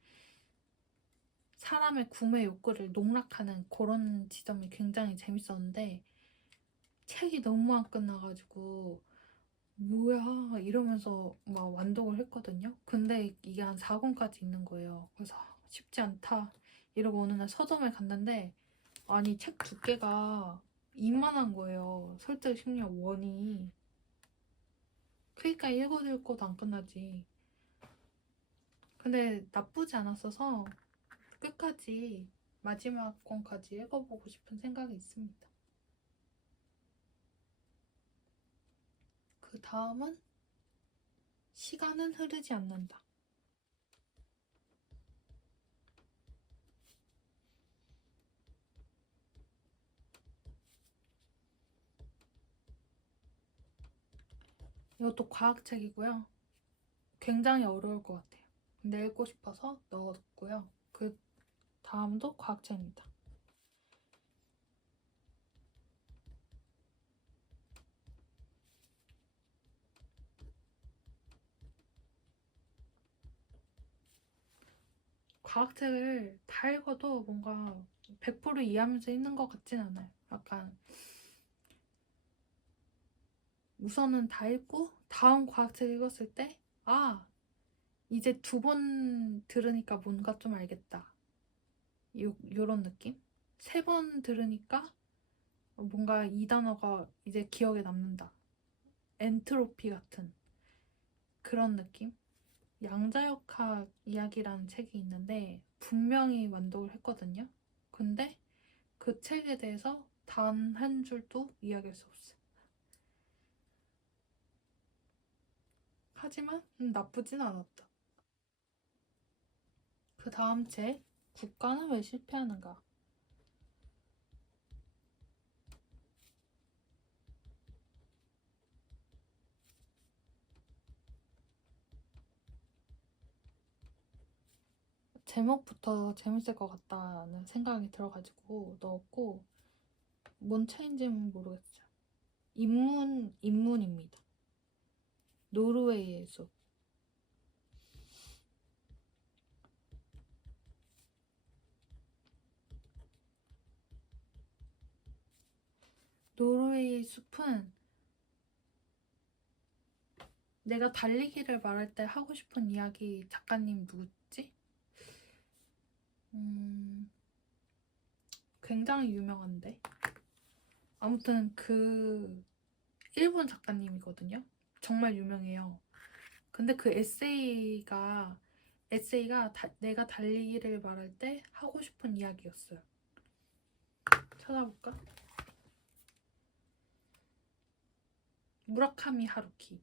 사람의 구매 욕구를 농락하는 그런 지점이 굉장히 재밌었는데 책이 너무 안 끝나가지고 뭐야 이러면서 막 완독을 했거든요. 근데 이게 한 4권까지 있는 거예요. 그래서 쉽지 않다 이러고 어느 날 서점에 갔는데 아니 책 두께가 이만한 거예요. 설득 심리학 원이. 그러니까 읽어도 안 끝나지. 근데 나쁘지 않았어서 끝까지 마지막 권까지 읽어보고 싶은 생각이 있습니다. 그 다음은 시간은 흐르지 않는다. 이것도 과학책이고요. 굉장히 어려울 것 같아요. 근데 읽고 싶어서 넣었고요. 그 다음도 과학책입니다. 과학책을 다 읽어도 뭔가 100% 이해하면서 읽는 것 같진 않아요. 약간 우선은 다 읽고 다음 과학책 읽었을 때 아, 이제 2번 들으니까 뭔가 좀 알겠다. 요런 느낌? 3번 들으니까 뭔가 이 단어가 이제 기억에 남는다. 엔트로피 같은 그런 느낌? 양자역학 이야기라는 책이 있는데 분명히 완독을 했거든요. 근데 그 책에 대해서 단 한 줄도 이야기할 수 없어요. 하지만 나쁘진 않았다. 그 다음 책, 국가는 왜 실패하는가? 제목부터 재밌을 것 같다는 생각이 들어가지고 넣었고 뭔 책인지는 모르겠어요. 인문입니다. 노르웨이의 숲. 노르웨이의 숲은 내가 달리기를 말할 때 하고 싶은 이야기 작가님 누구지? 굉장히 유명한데. 아무튼 그 일본 작가님이거든요. 정말 유명해요. 근데 그 에세이가 내가 달리기를 말할 때 하고 싶은 이야기였어요. 찾아볼까? 무라카미 하루키.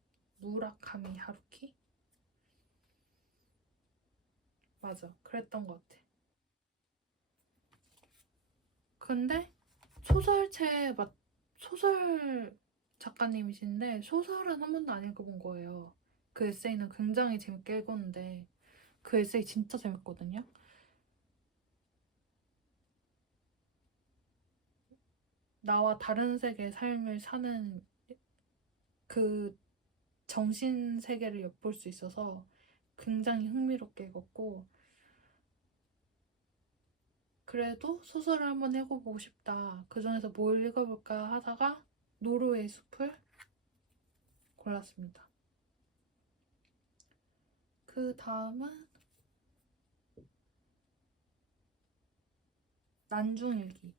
맞아, 그랬던 것 같아. 근데 소설 작가님이신데 소설은 한 번도 안 읽어본 거예요. 그 에세이는 굉장히 재밌게 읽었는데 그 에세이 진짜 재밌거든요. 나와 다른 세계의 삶을 사는 그 정신 세계를 엿볼 수 있어서 굉장히 흥미롭게 읽었고, 그래도 소설을 한번 읽어보고 싶다. 그 중에서 뭘 읽어볼까 하다가 노르웨이 숲을 골랐습니다. 그 다음은 난중일기.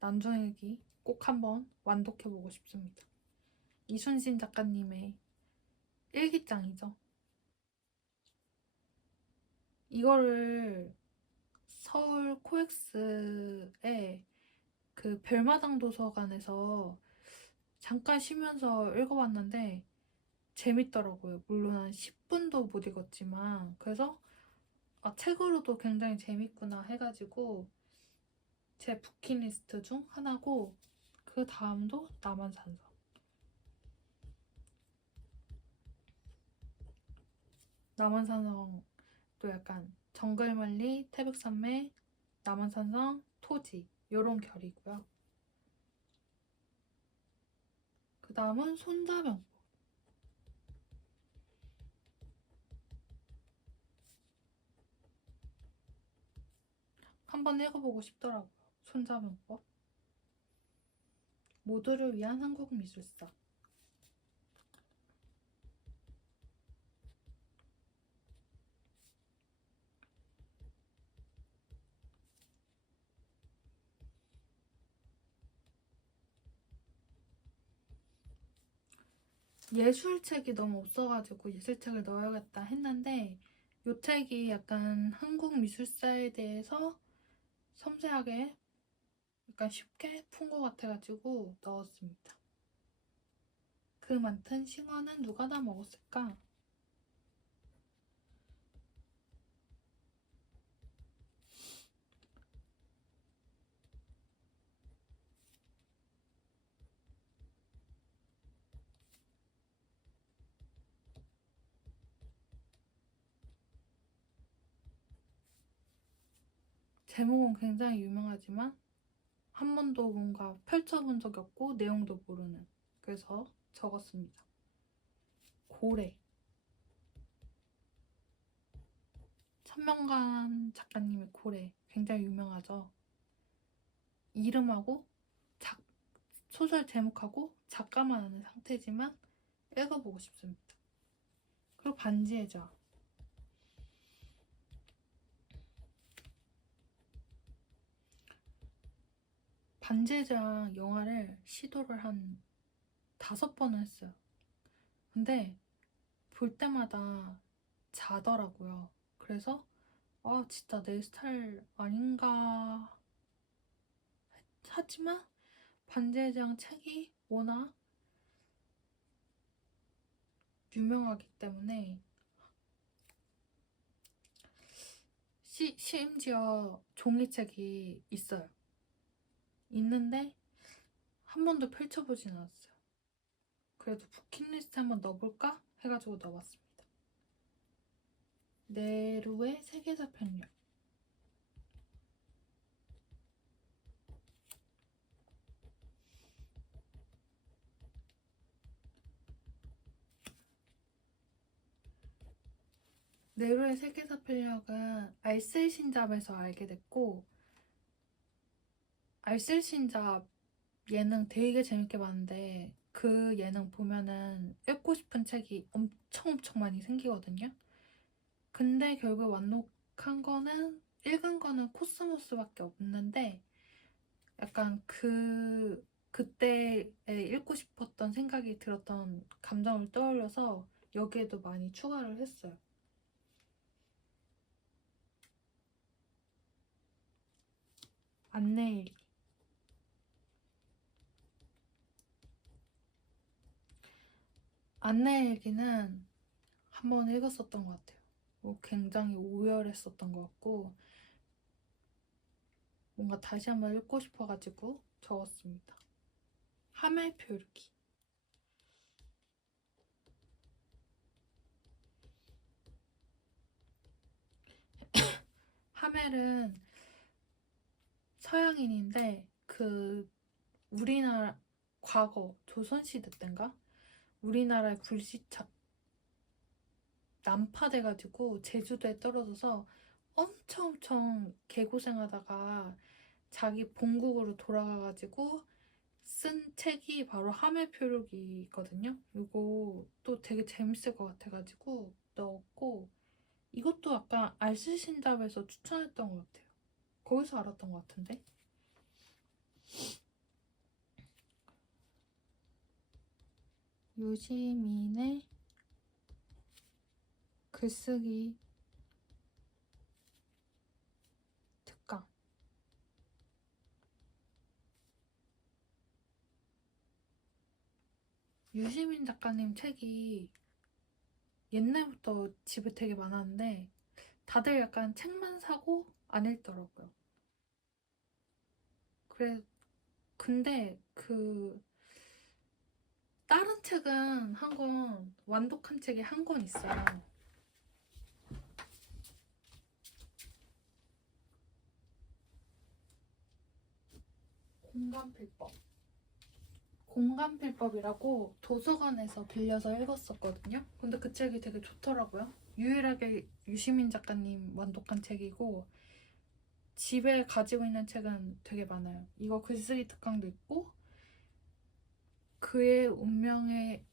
난중일기 꼭 한번 완독해보고 싶습니다. 이순신 작가님의 일기장이죠. 이거를 서울 코엑스의 그 별마당 도서관에서 잠깐 쉬면서 읽어봤는데 재밌더라고요. 물론 한 10분도 못 읽었지만 그래서 책으로도 굉장히 재밌구나 해가지고 제 부킷리스트 중 하나고, 그 다음도 남한산성. 남한산성도 약간 정글만리, 태백산맥, 남한산성, 토지 요런 결이고요. 그 다음은 손자병법. 한번 읽어보고 싶더라고요. 손자병법. 모두를 위한 한국미술사. 예술책이 너무 없어가지고 예술책을 넣어야겠다 했는데 이 책이 약간 한국 미술사에 대해서 섬세하게 약간 쉽게 푼 것 같아가지고 넣었습니다. 그 많던 싱어는 누가 다 먹었을까? 제목은 굉장히 유명하지만 한 번도 뭔가 펼쳐본 적이 없고 내용도 모르는, 그래서 적었습니다. 고래. 천명관 작가님의 고래 굉장히 유명하죠. 이름하고 소설 제목하고 작가만 아는 상태지만 읽어보고 싶습니다. 그리고 반지의 제왕. 반지의 제왕 영화를 시도를 한 5번을 했어요. 근데 볼 때마다 자더라고요. 그래서 아 진짜 내 스타일 아닌가 하지만 반지의 제왕 책이 워낙 유명하기 때문에 심지어 종이책이 있어요. 있는데 한 번도 펼쳐보진 않았어요. 그래도 부킷리스트에 한번 넣어볼까 해가지고 넣어봤습니다. 네루의 세계사 편력. 네루의 세계사 편력은 알쓸신잡에서 알게 됐고, 알쓸신잡 예능 되게 재밌게 봤는데 그 예능 보면은 읽고 싶은 책이 엄청 많이 생기거든요. 근데 결국 완독한 거는 읽은 거는 코스모스밖에 없는데 약간 그때에 읽고 싶었던 생각이 들었던 감정을 떠올려서 여기에도 많이 추가를 했어요. 안내일기. 안내일기는 한 번 읽었었던 것 같아요. 굉장히 오열했었던 것 같고 뭔가 다시 한번 읽고 싶어가지고 적었습니다. 하멜 표류기. 하멜은 서양인인데 그 우리나라 과거 조선시대 때인가 우리나라의 불시착 난파돼가지고 제주도에 떨어져서 엄청 개고생하다가 자기 본국으로 돌아가가지고 쓴 책이 바로 하멜표류기거든요. 이거 또 되게 재밌을 것 같아가지고 넣었고 이것도 약간 알쓸신잡에서 추천했던 것 같아요. 거기서 알았던 것 같은데. 유시민의 글쓰기 특강. 유시민 작가님 책이 옛날부터 집에 되게 많았는데 다들 약간 책만 사고 안 읽더라고요. 근데 다른 책은 완독한 책이 한 권 있어요. 공간필법이라고 도서관에서 빌려서 읽었었거든요. 근데 그 책이 되게 좋더라고요. 유일하게 유시민 작가님 완독한 책이고 집에 가지고 있는 책은 되게 많아요. 이거 글쓰기 특강도 있고 그의 운명에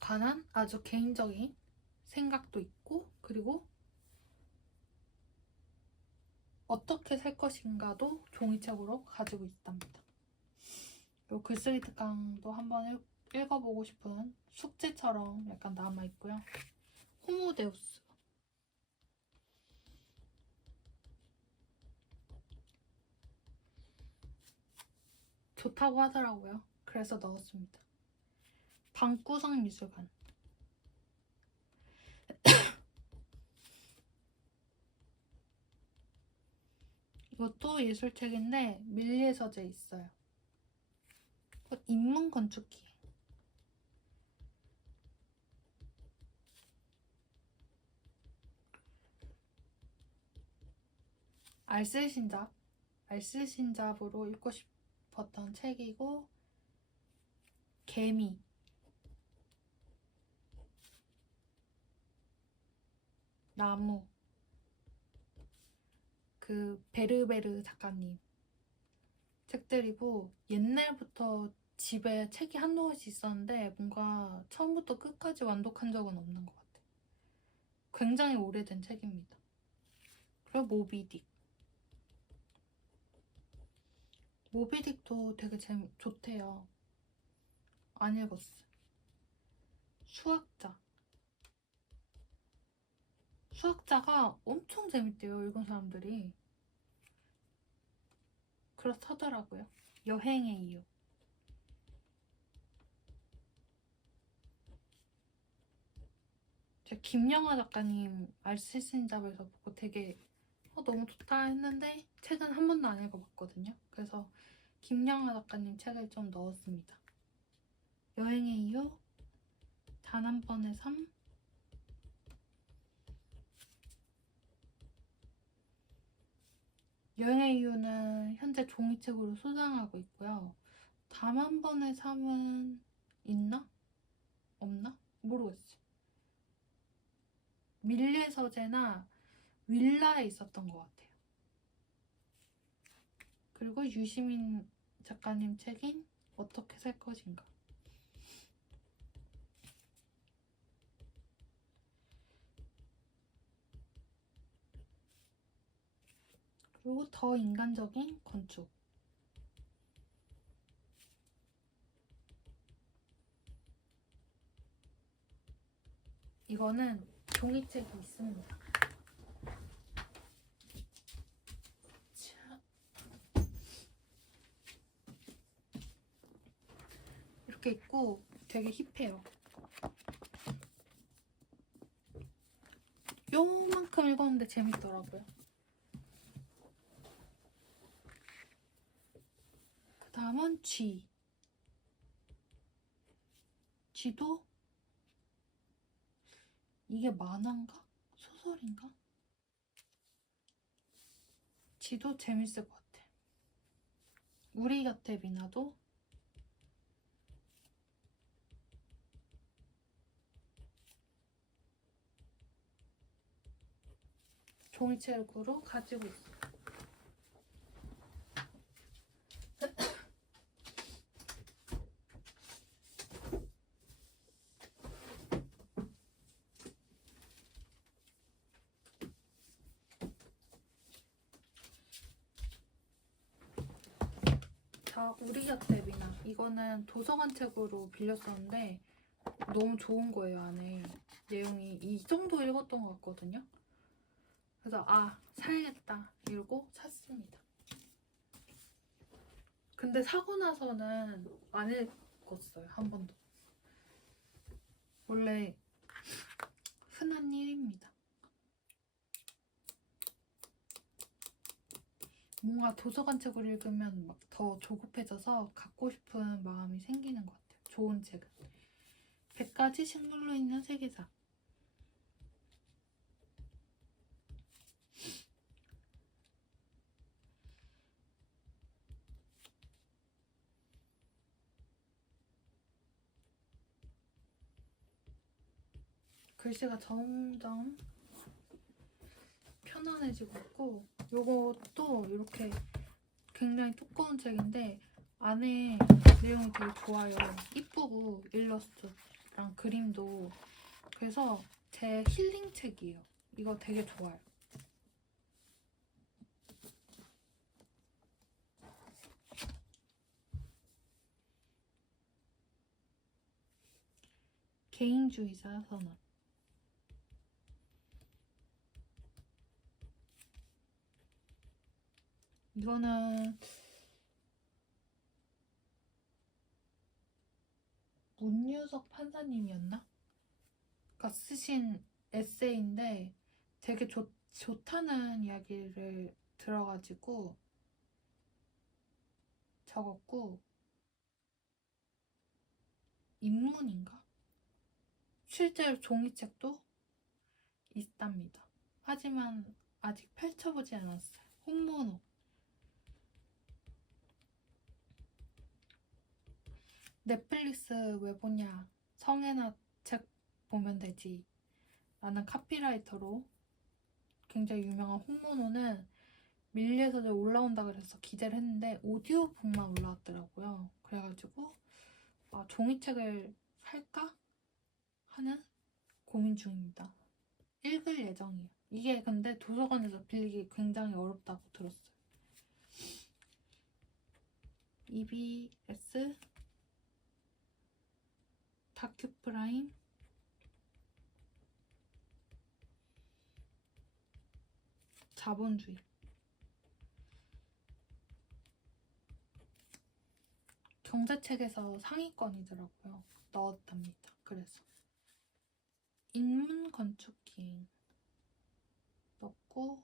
관한 아주 개인적인 생각도 있고 그리고 어떻게 살 것인가도 종이책으로 가지고 있답니다. 이 글쓰기 특강도 한번 읽어보고 싶은 숙제처럼 약간 남아있고요. 호모데우스. 좋다고 하더라고요. 그래서 넣었습니다. 방구석 미술관. 이것도 예술책인데 밀리에 서재 있어요. 인문 건축기. 알쓸신잡. 알쓸신잡으로 읽고 싶었던 책이고 개미. 나무, 그 베르베르 작가님 책들이고, 옛날부터 집에 책이 한 놓잇이 있었는데 뭔가 처음부터 끝까지 완독한 적은 없는 것 같아요. 굉장히 오래된 책입니다. 그리고 모비딕. 모비딕도 되게 좋대요. 안 읽었어. 수학자. 수학자가 엄청 재밌대요, 읽은 사람들이. 그렇다더라고요. 여행의 이유. 제가 김영하 작가님 알쓸신잡에서 보고 되게 너무 좋다 했는데 책은 한 번도 안 읽어봤거든요. 그래서 김영하 작가님 책을 좀 넣었습니다. 여행의 이유, 단 한 번의 삶, 여행의 이유는 현재 종이책으로 소장하고 있고요. 단 한 번의 삶은 있나? 없나? 모르겠어. 밀레 서재나 윌라에 있었던 것 같아요. 그리고 유시민 작가님 책인 어떻게 살 것인가. 그리고 더 인간적인 건축. 이거는 종이책이 있습니다. 이렇게 있고 되게 힙해요. 요만큼 읽었는데 재밌더라고요. 그 다음은 G. G도 이게 만화인가? 소설인가? G도 재밌을 것 같아. 우리 곁에 미나도 종이책으로 가지고 있어요. 자, 우리 곁에 미나. 이거는 도서관 책으로 빌렸었는데 너무 좋은 거예요. 안에 내용이 이 정도 읽었던 것 같거든요. 그래서 사야겠다 이러고 샀습니다. 근데 사고 나서는 안 읽었어요. 한 번도. 원래 흔한 일입니다. 뭔가 도서관 책을 읽으면 막 더 조급해져서 갖고 싶은 마음이 생기는 것 같아요. 좋은 책은. 100가지 식물로 있는 세계사. 글씨가 점점 편안해지고 있고, 요것도 이렇게 굉장히 두꺼운 책인데 안에 내용이 되게 좋아요. 이쁘고 일러스트랑 그림도. 그래서 제 힐링 책이에요. 이거 되게 좋아요. 개인주의자 선언. 이거는 문유석 판사님이었나? 가 쓰신 에세이인데 되게 좋다는 이야기를 들어가지고 적었고, 인문인가? 실제로 종이책도 있답니다. 하지만 아직 펼쳐보지 않았어요. 홍문호. 넷플릭스 왜 보냐? 성애나 책 보면 되지. 나는 카피라이터로 굉장히 유명한 홍모노는 밀리에서도 올라온다 그래서 기대를 했는데 오디오북만 올라왔더라고요. 그래가지고 종이책을 살까 하는 고민 중입니다. 읽을 예정이에요. 이게 근데 도서관에서 빌리기 굉장히 어렵다고 들었어요. EBS 다큐프라임 자본주의 경제책에서 상위권이더라고요. 넣었답니다. 그래서 인문 건축기행 넣고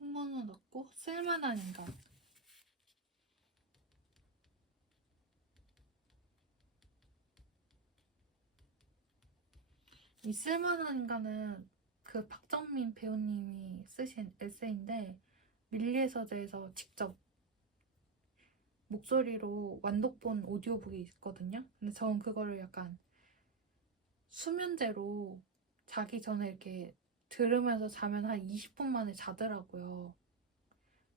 홍보는 넣고 쓸만한 인간 이 쓸만한 인간은 그 박정민 배우님이 쓰신 에세이인데 밀리에서재에서 직접 목소리로 완독본 오디오북이 있거든요. 근데 저는 그거를 약간 수면제로 자기 전에 이렇게 들으면서 자면 한 20분 만에 자더라고요.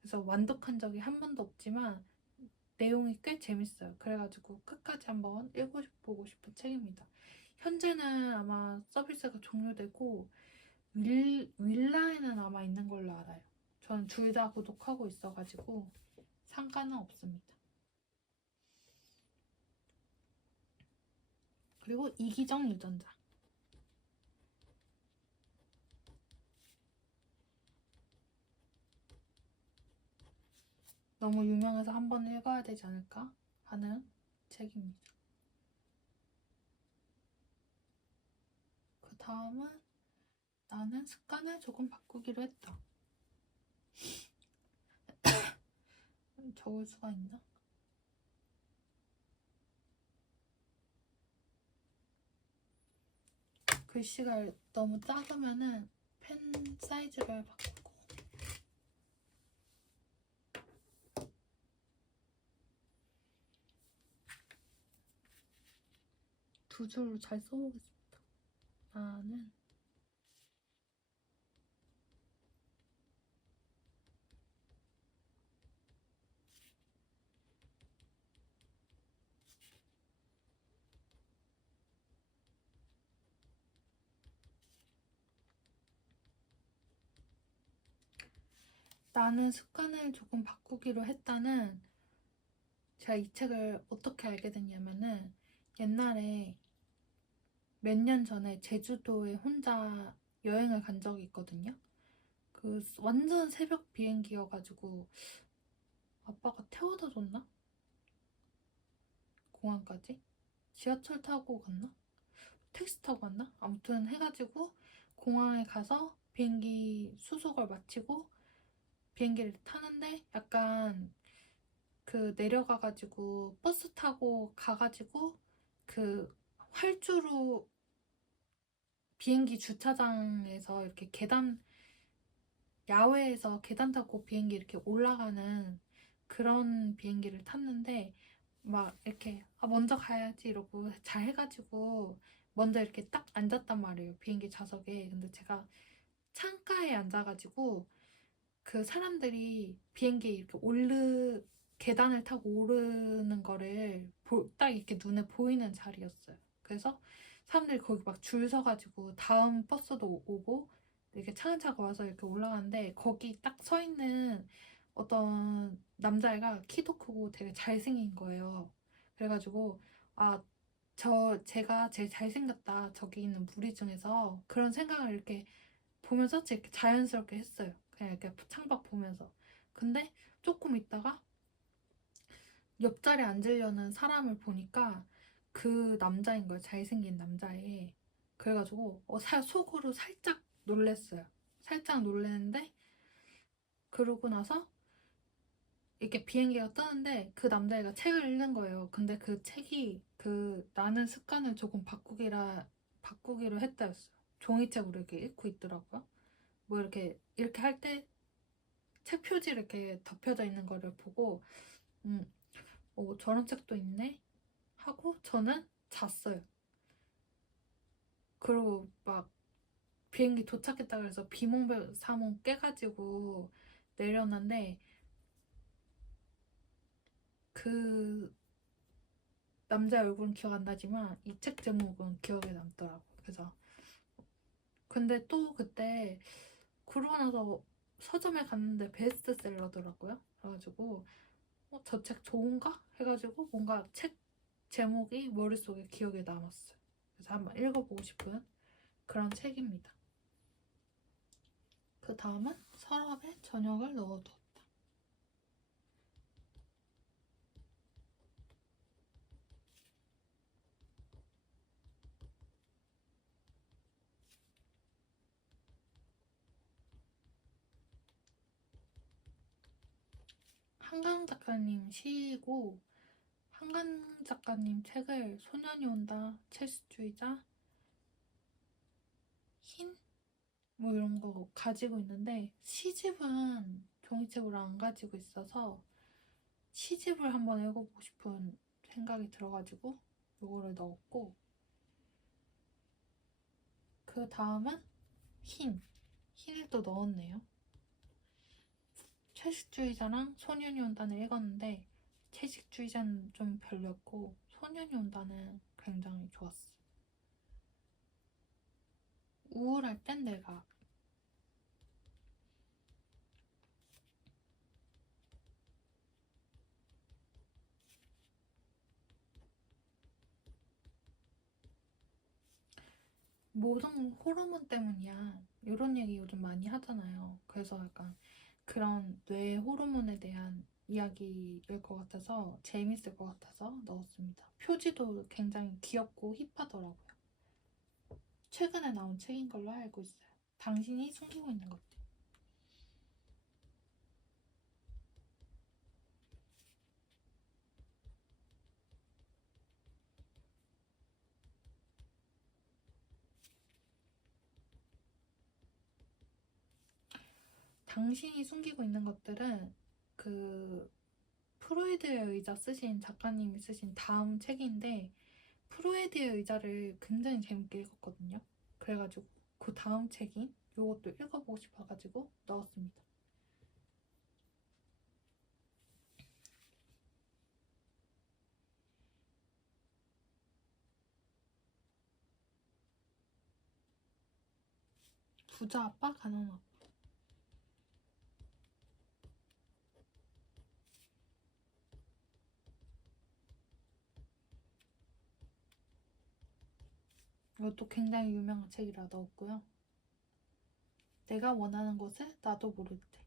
그래서 완독한 적이 한 번도 없지만 내용이 꽤 재밌어요. 그래가지고 끝까지 한번 읽어보고 싶은 책입니다. 현재는 아마 서비스가 종료되고 윌라에는 아마 있는 걸로 알아요. 저는 둘 다 구독하고 있어가지고 상관은 없습니다. 그리고 이기정 유전자 너무 유명해서 한번 읽어야 되지 않을까 하는 책입니다. 그 다음은 나는 습관을 조금 바꾸기로 했다. 적을 수가 있나? 글씨가 너무 작으면은 펜 사이즈를 바꾸고 두 줄로 잘 써보겠습니다. 나는 습관을 조금 바꾸기로 했다는 제가 이 책을 어떻게 알게 됐냐면은 옛날에 몇 년 전에 제주도에 혼자 여행을 간 적이 있거든요. 그 완전 새벽 비행기여가지고 아빠가 태워다 줬나? 공항까지? 지하철 타고 갔나? 택시 타고 갔나? 아무튼 해가지고 공항에 가서 비행기 수속을 마치고 비행기를 타는데 약간 그 내려가가지고 버스 타고 가가지고 그 활주로 비행기 주차장에서 이렇게 계단 야외에서 계단 타고 비행기 이렇게 올라가는 그런 비행기를 탔는데 막 이렇게 먼저 가야지 이러고 잘 해가지고 먼저 이렇게 딱 앉았단 말이에요. 비행기 좌석에. 근데 제가 창가에 앉아가지고 그 사람들이 비행기에 이렇게 계단을 타고 오르는 거를 딱 이렇게 눈에 보이는 자리였어요. 그래서 사람들이 거기 막 줄 서가지고 다음 버스도 오고 이렇게 차근차근 와서 이렇게 올라가는데 거기 딱 서 있는 어떤 남자애가 키도 크고 되게 잘생긴 거예요. 그래가지고 제가 제일 잘생겼다 저기 있는 무리 중에서 그런 생각을 이렇게 보면서 이렇게 자연스럽게 했어요. 그냥 이렇게 창밖 보면서. 근데 조금 있다가 옆자리에 앉으려는 사람을 보니까 그 남자인 거예요. 잘생긴 남자애. 그래가지고 속으로 살짝 놀랬어요. 살짝 놀랬는데 그러고 나서 이렇게 비행기가 뜨는데 그 남자애가 책을 읽는 거예요. 근데 그 책이 그 나는 습관을 조금 바꾸기로 했다였어요. 종이책으로 이렇게 읽고 있더라고요. 뭐 이렇게 할 때 책 표지 이렇게 덮여져 있는 거를 보고 저런 책도 있네 하고 저는 잤어요. 그리고 막 비행기 도착했다 그래서 비몽사몽 깨가지고 내렸는데 그 남자 얼굴은 기억 안 나지만 이 책 제목은 기억에 남더라고. 그래서 근데 또 그때 그러고 나서 서점에 갔는데 베스트셀러더라고요. 그래가지고 저 책 좋은가? 해가지고 뭔가 책 제목이 머릿속에 기억에 남았어요. 그래서 한번 읽어보고 싶은 그런 책입니다. 그 다음은 서랍에 저녁을 넣어두었다. 한강 작가님 시고 한강 작가님 책을 소년이 온다, 첼시주의자, 흰? 뭐 이런 거 가지고 있는데 시집은 종이책으로 안 가지고 있어서 시집을 한번 읽어보고 싶은 생각이 들어가지고 요거를 넣었고 그 다음은 흰을 또 넣었네요. 채식주의자랑 소년이 온다는 읽었는데 채식주의자는 좀 별로였고 소년이 온다는 굉장히 좋았어. 우울할 땐 내가 모든 호르몬 때문이야 이런 얘기 요즘 많이 하잖아요. 그래서 약간 그런 뇌 호르몬에 대한 이야기일 것 같아서 재밌을 것 같아서 넣었습니다. 표지도 굉장히 귀엽고 힙하더라고요. 최근에 나온 책인 걸로 알고 있어요. 당신이 숨기고 있는 것들. 당신이 숨기고 있는 것들은 그 프로이드의 의자 쓰신 작가님이 쓰신 다음 책인데 프로이드의 의자를 굉장히 재밌게 읽었거든요. 그래가지고 그 다음 책인 이것도 읽어보고 싶어가지고 넣었습니다. 부자 아빠, 가난 아빠. 이것도 굉장히 유명한 책이라 넣었고요. 내가 원하는 것을 나도 모를 때.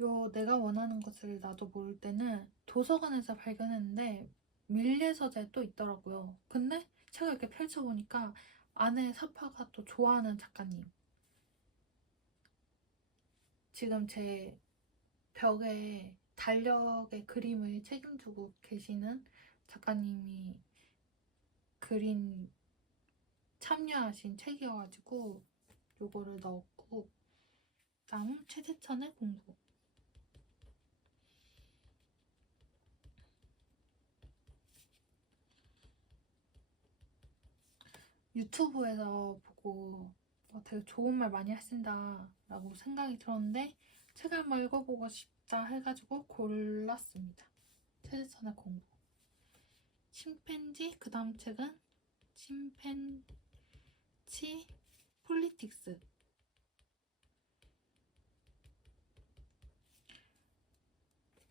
요 내가 원하는 것을 나도 모를 때는 도서관에서 발견했는데 밀리의 서재에 또 있더라고요. 근데 책을 이렇게 펼쳐보니까 안에 사파가 또 좋아하는 작가님. 지금 제 벽에 달력의 그림을 책임지고 계시는 작가님이 그린 참여하신 책이어가지고 요거를 넣었고 다음 최재천의 공부. 유튜브에서 보고 되게 좋은 말 많이 하신다 라고 생각이 들었는데 책을 한번 읽어보고 싶다 해가지고 골랐습니다. 최재천의 공부. 침팬지 그 다음 책은 침팬치 폴리틱스.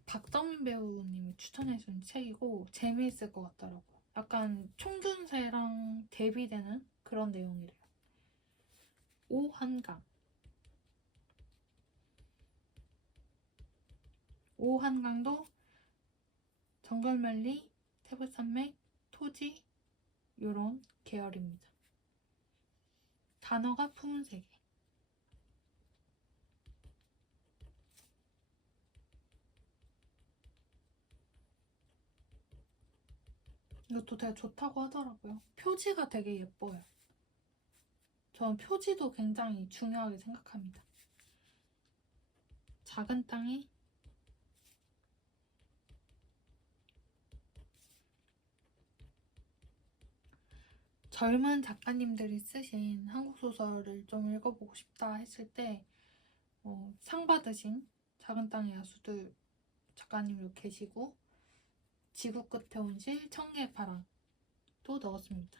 박정민 배우님이 추천해준 책이고 재미있을 것 같더라고요. 약간 총균세랑 대비되는 그런 내용이래요. 오한강. 오한강도 정글만리, 태블산맥, 토지 요런 계열입니다. 단어가 품은 세계. 이것도 되게 좋다고 하더라고요. 표지가 되게 예뻐요. 저는 표지도 굉장히 중요하게 생각합니다. 작은 땅이 젊은 작가님들이 쓰신 한국 소설을 좀 읽어보고 싶다 했을 때 상 받으신 작은 땅의 야수들 작가님도 계시고 지구 끝에 온실 청개의 파랑도 넣었습니다.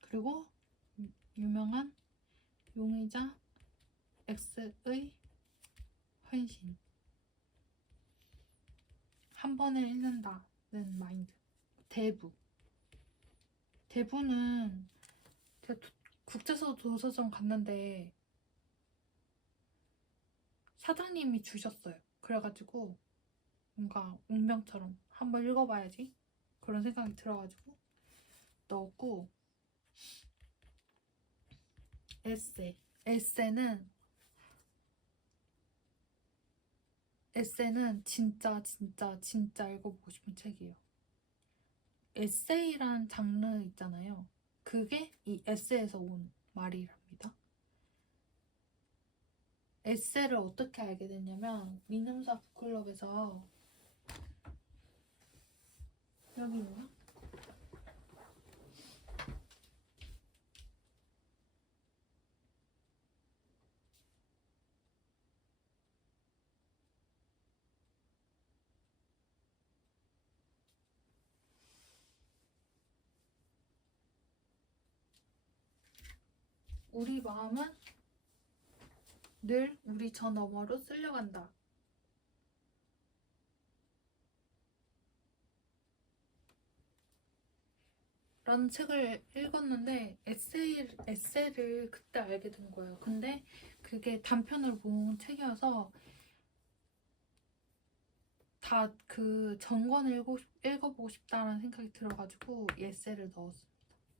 그리고 유명한 용의자 X의 헌신. 한 번에 읽는다는 마인드. 대부는 제가 국제서 도서관 갔는데 사장님이 주셨어요. 그래가지고 뭔가 운명처럼 한번 읽어봐야지 그런 생각이 들어가지고 넣었고, 에세는 진짜 읽어보고 싶은 책이에요. 에세이란 장르 있잖아요. 그게 이 에세에서 온 말이랍니다. 에세를 어떻게 알게 됐냐면 민음사 북클럽에서 여기 있나? 우리 마음은 늘 우리 저 너머로 쓸려간다. 라는 책을 읽었는데 에세를 그때 알게 된 거예요. 근데 그게 단편으로 모은 책이어서 다 그 전권을 읽어보고 싶다라는 생각이 들어가지고 에세를 넣었습니다.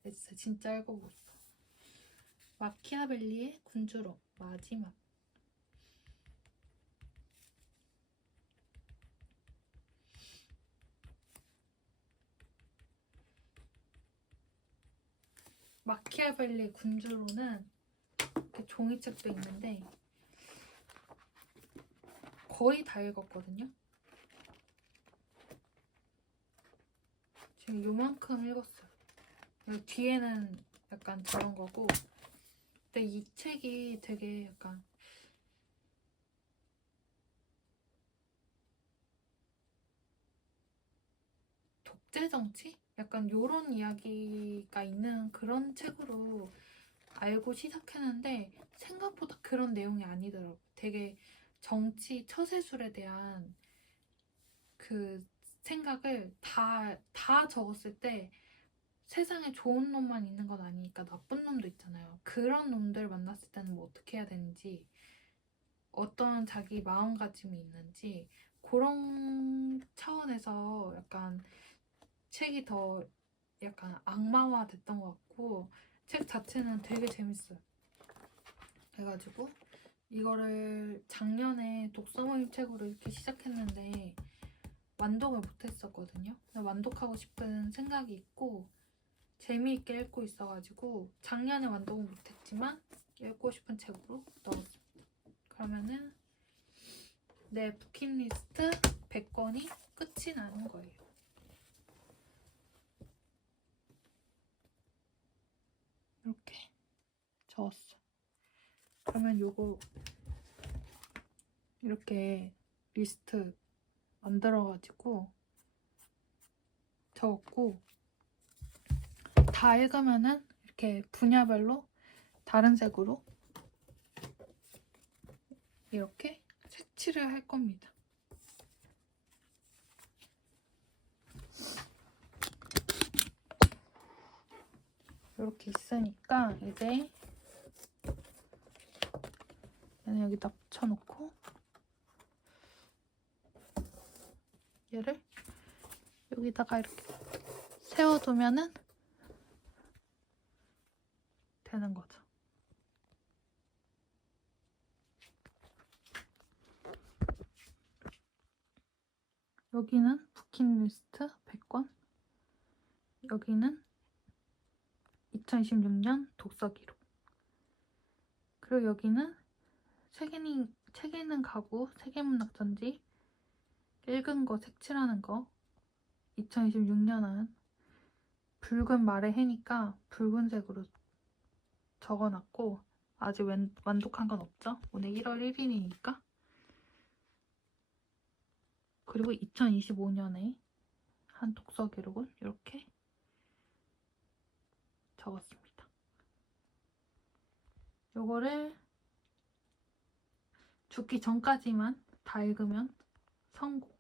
에세 진짜 읽어보고 싶어. 마키아벨리의 군주로 마지막. 마키아벨리 군주로는 종이책도 있는데 거의 다 읽었거든요. 지금 요만큼 읽었어요. 여기 뒤에는 약간 저런 거고, 근데 이 책이 되게 약간 독재정치? 약간 요런 이야기가 있는 그런 책으로 알고 시작했는데 생각보다 그런 내용이 아니더라고요. 되게 정치 처세술에 대한 그 생각을 다 적었을 때 세상에 좋은 놈만 있는 건 아니니까 나쁜 놈도 있잖아요. 그런 놈들 만났을 때는 뭐 어떻게 해야 되는지, 어떤 자기 마음가짐이 있는지, 그런 차원에서 약간 책이 더 약간 악마화 됐던 것 같고, 책 자체는 되게 재밌어요. 그래가지고 이거를 작년에 독서 모임 책으로 이렇게 시작했는데 완독을 못했었거든요. 완독하고 싶은 생각이 있고 재미있게 읽고 있어가지고 작년에 완독은 못했지만 읽고 싶은 책으로 넣었습니다. 그러면은 내 부킷리스트 100권이 끝이 나는 거예요. 이렇게 적었어. 그러면 요거 이렇게 리스트 만들어가지고 적었고, 다 읽으면은 이렇게 분야별로 다른 색으로 이렇게 색칠을 할 겁니다. 이렇게 있으니까 이제 얘는 여기다 붙여놓고 얘를 여기다가 이렇게 세워두면은 되는 거죠. 여기는 부킷리스트 100권, 여기는 2026년 독서 기록, 그리고 여기는 책 읽는 가구 세계문학전지 읽은 거 색칠하는 거 2026년은 붉은 말의 해니까 붉은색으로 적어놨고 아직 완독한 건 없죠. 오늘 1월 1일이니까. 그리고 2025년에 한 독서 기록은 이렇게 적었습니다. 요거를 죽기 전까지만 다 읽으면 성공.